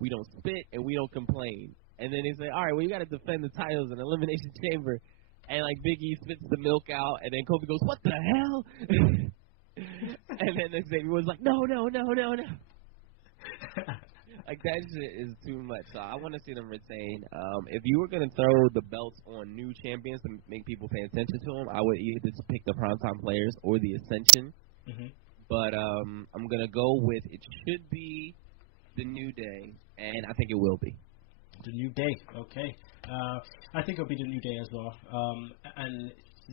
we don't spit, and we don't complain. And then they say, all right, well, you got to defend the titles in Elimination Chamber. And, like, Big E spits the milk out, and then Kofi goes, what the hell? And then Xavier was like, no. Like, that shit is too much. So I want to see them retain. If you were going to throw the belts on new champions to make people pay attention to them, I would either just pick the Primetime Players or the Ascension. Mm-hmm. But I'm going to go with it should be the New Day, and I think it will be. The New Day, okay. I think it'll be the New Day as well. And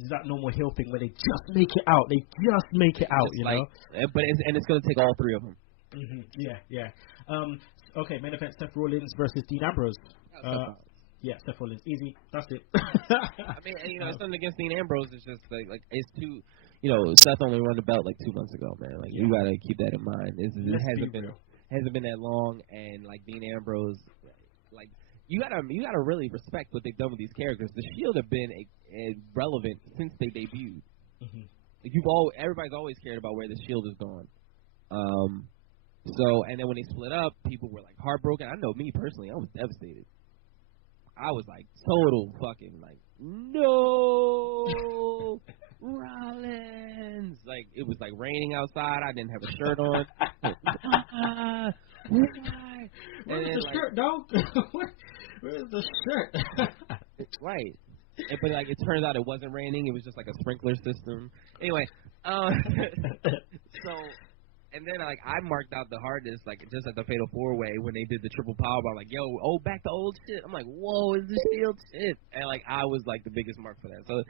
that normal heel thing where they just make it out. They just make it out, you know. But it's going to take all three of them. Mm-hmm. Yeah. Okay, main event: Seth Rollins versus Dean Ambrose. Yeah, Seth Rollins, easy. That's it. I mean, it's nothing against Dean Ambrose. It's just like it's too. Seth only won the belt like 2 months ago, man. Like you gotta keep that in mind. It hasn't been that long, and like Dean Ambrose, like. You gotta really respect what they've done with these characters. The Shield have been relevant since they debuted. Mm-hmm. Like everybody's always cared about where the Shield has gone. So and then when they split up, people were like heartbroken. I know me personally, I was devastated. I was like total fucking like no Rollins. Like it was like raining outside. I didn't have a shirt on. Where's the shirt, dog? Where's the shirt? Right. But like it turns out it wasn't raining. It was just like a sprinkler system. Anyway, so and then like I marked out the hardest like just at the Fatal 4-Way when they did the triple powerbomb. Like back to old shit. I'm like whoa, is this Shield shit? And like I was like the biggest mark for that. So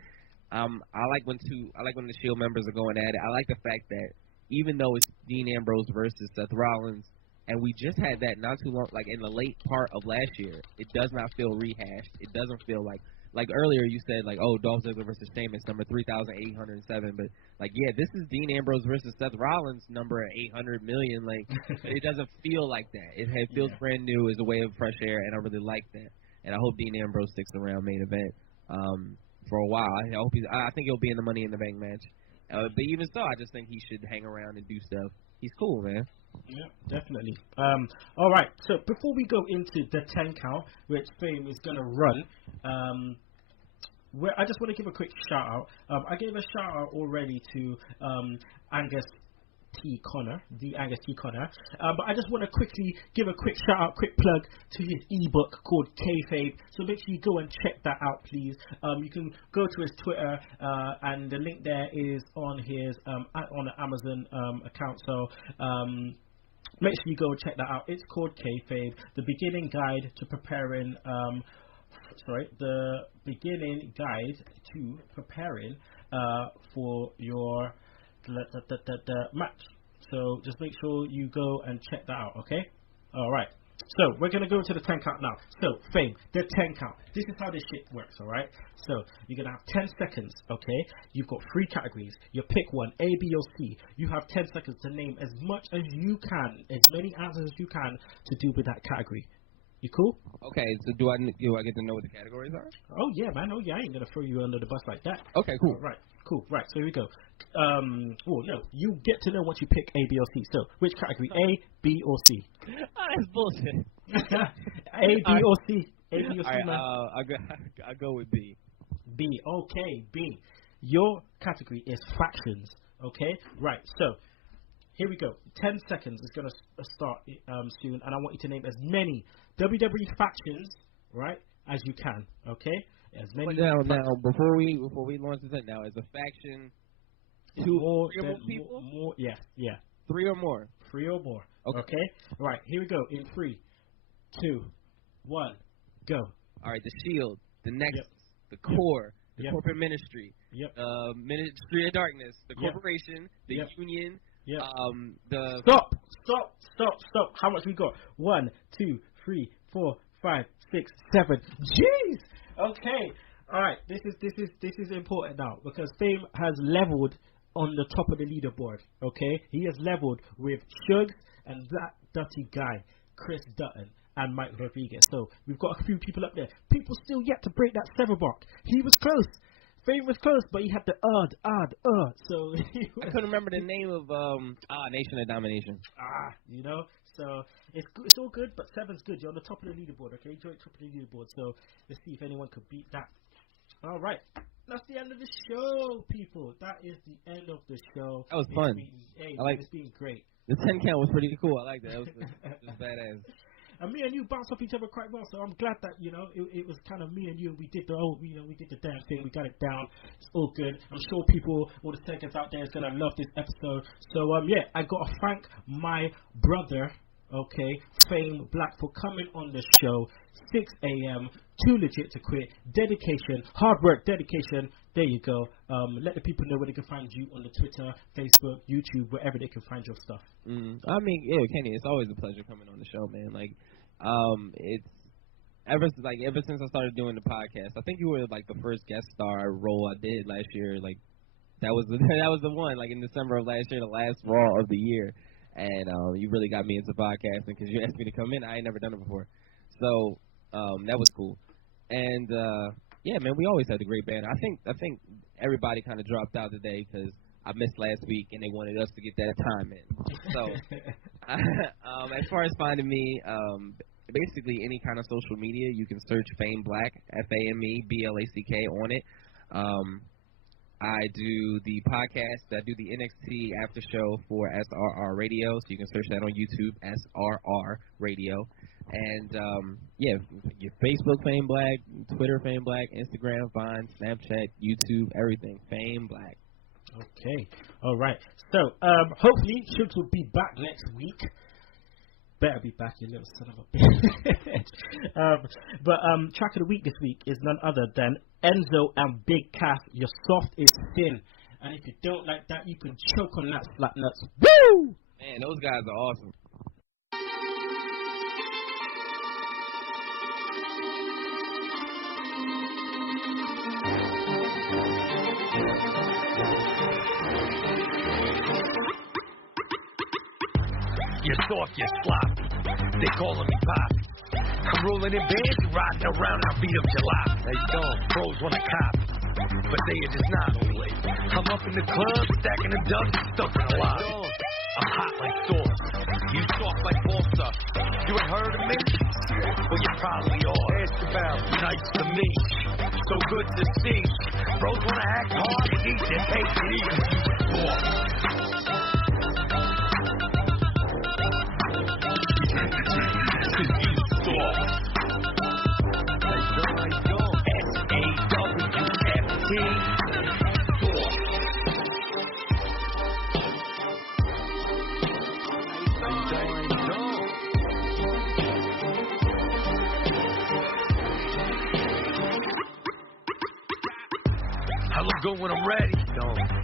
I like when the Shield members are going at it. I like the fact that even though it's Dean Ambrose versus Seth Rollins. And we just had that not too long, like in the late part of last year. It does not feel rehashed. It doesn't feel like earlier you said like, oh, Dolph Ziggler versus Sheamus, number 3,807. But like, yeah, this is Dean Ambrose versus Seth Rollins, number 800 million. Like, it doesn't feel like that. It feels brand new as a way of fresh air, and I really like that. And I hope Dean Ambrose sticks around main event for a while. I think he'll be in the Money in the Bank match. But even so, I just think he should hang around and do stuff. He's cool, man. Yeah, definitely. All right, so before we go into the 10 count, which Fame is going to run, I just want to give a quick shout out. I gave a shout out already to Angus T. Connor, but I just want to quickly give a quick shout out, quick plug to his ebook called Kayfabe. So make sure you go and check that out, please. You can go to his Twitter, and the link there is on his on the Amazon account. So make sure you go and check that out. It's called Kayfabe, the beginning guide to preparing. For your the match. So just make sure you go and check that out, okay? Alright. So we're gonna go to the 10 count now. So Fame, the 10 count. This is how this shit works, alright? So you're gonna have 10 seconds, okay? You've got 3 categories. You pick one, A, B, or C. You have 10 seconds to name as much as you can, as many answers as you can to do with that category. You cool? Okay, so do I get to know what the categories are? Oh yeah, man. Oh yeah, I ain't gonna throw you under the bus like that. Okay, cool. Right, cool. Right, so here we go. You get to know once you pick A, B, or C. So, which category? A, B, or C? That's bullshit. A, B, or C? A, B, or C, man? I'll go with B. B, okay, B. Your category is factions, okay? Right, so, here we go. 10 seconds is going to start soon, and I want you to name as many WWE factions, right, as you can, okay? As many. Now, before we launch this, now is a faction three or more people? More, yeah. 3 or more. 3 or more. Okay? Right, here we go. In 3, 2, 1, go. All right, the Shield, the Nexus, the Core, the Corporate Ministry, Ministry of Darkness, the Corporation, the Union, the... Stop. How much we got? 1, 2, 3, 4, 5, 6, 7. Jeez! Okay. All right, this is important now because Fame has leveled on the top of the leaderboard, okay? He has leveled with Suge and that dirty guy, Chris Dutton, and Mike Rodriguez. So we've got a few people up there. People still yet to break that 7 mark. He was close. Fame was close, but he had the So I couldn't remember the name of Nation of Domination. You know. So it's all good, but 7's good. You're on the top of the leaderboard, okay? Joint top of the leaderboard. So let's see if anyone could beat that. All right. That's the end of the show, people. That is the end of the show. That was fun. It's been great. The 10 count was pretty cool. I like that. It was badass. And me and you bounced off each other quite well, so I'm glad that, you know, it was kind of me and you. We did we did the damn thing. We got it down. It's all good. I'm sure all the seconds out there is going to love this episode. So, I got to thank my brother, okay, Fame Black, for coming on the show. 6 a.m., too legit to quit. Dedication, hard work, dedication. There you go. Let the people know where they can find you on the Twitter, Facebook, YouTube, wherever they can find your stuff. I mean, Kenny, it's always a pleasure coming on the show, man. Like, it's ever since I started doing the podcast. I think you were like the first guest star role I did last year. Like, that was the one. Like in December of last year, the last Raw of the year, and you really got me into podcasting because you asked me to come in. I ain't never done it before, so that was cool. And man, we always had a great band. I think everybody kind of dropped out today because I missed last week and they wanted us to get that time in. So as far as finding me, basically any kind of social media, you can search Fame Black, FameBlack on it. I do the podcast. I do the NXT after show for SRR Radio, so you can search that on YouTube, SRR Radio. And your Facebook Fame Black, Twitter Fame Black, Instagram, Vine, Snapchat, YouTube, everything Fame Black. Okay, all right. So hopefully Shooks will be back next week. Better be back, you little son of a bitch. But track of the week this week is none other than Enzo and Big Cass. Your soft is thin, and if you don't like that, you can choke on that flat nuts. Woo! Man, those guys are awesome. You're soft, you're sloppy. They calling me Pop. I'm rolling in bands, riding around, I beat up Jalop. They don't, pros wanna cop, but they are just not. I'm up in the club, stacking the dubs, stuck in the lobby. I'm hot like sauce, you soft like balsa. You ain't heard of me? Well, you probably are. Ask about nice to me, so good to see. Bros wanna act hard and eat their take it easy. Good when I'm ready.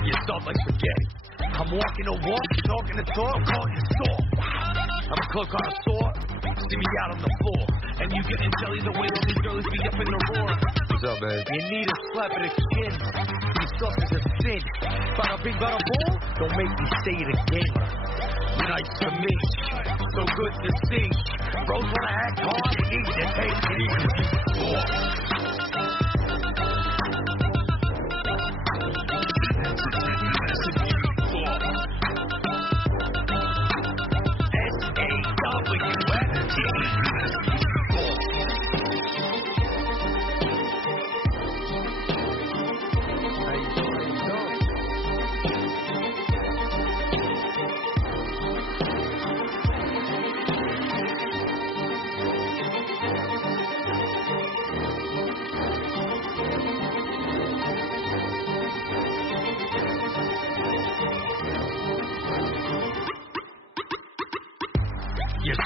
You're soft like spaghetti. I'm walking a walk, talking the talk, calling you soft. I'm a cloak on a sword. See me out on the floor, and you getting jelly the way all these girls be up in the roar. What's up, man? You need a slap in the skin. You soft as a sin. Bada bing, bada boom. Don't make me say it again. Nice to meet, so good to see. Bros wanna act hard and eat and take it easy.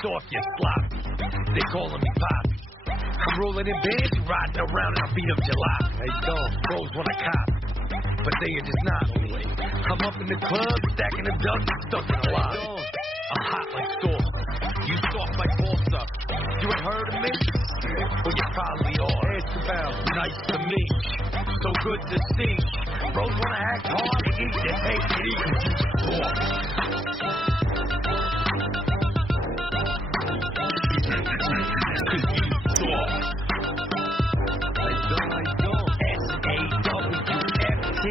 soft, you're sloppy. They calling me Poppy. I'm rolling in bands, riding around and I beat up Jalop. How you doing? Bros wanna cop, but they are just not on me. I'm up in the club, stacking the ducks, stuck in the lobby. I'm hot like sauce. You soft like balsa. You ain't heard of me? Well, you probably are. Ask about. Nice to meet you. So good to see. Bros wanna act hard and eat this hate and eat. Cause you soft. I don't. S-A-W-F-T.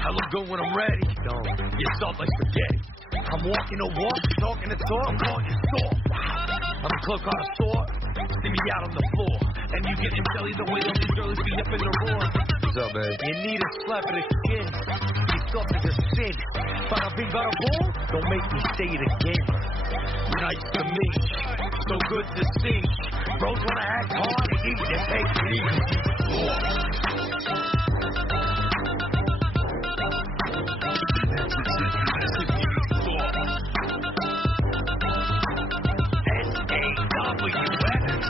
I look good when I'm ready. You're soft like spaghetti. I'm walking the walk, talking the talk, I'm calling you soft. I'm a cloak on a sword. See me out on the floor. And you getting jelly the way that these girls be up in the roar. What's up, babe? You need a slap of the skin. You soft as a sin. Bada bing, bada boom. Don't make me say it again. Nice to meet you. So good to see. Bros wanna act hard and eat this hate and eat. S-A-W-F-T.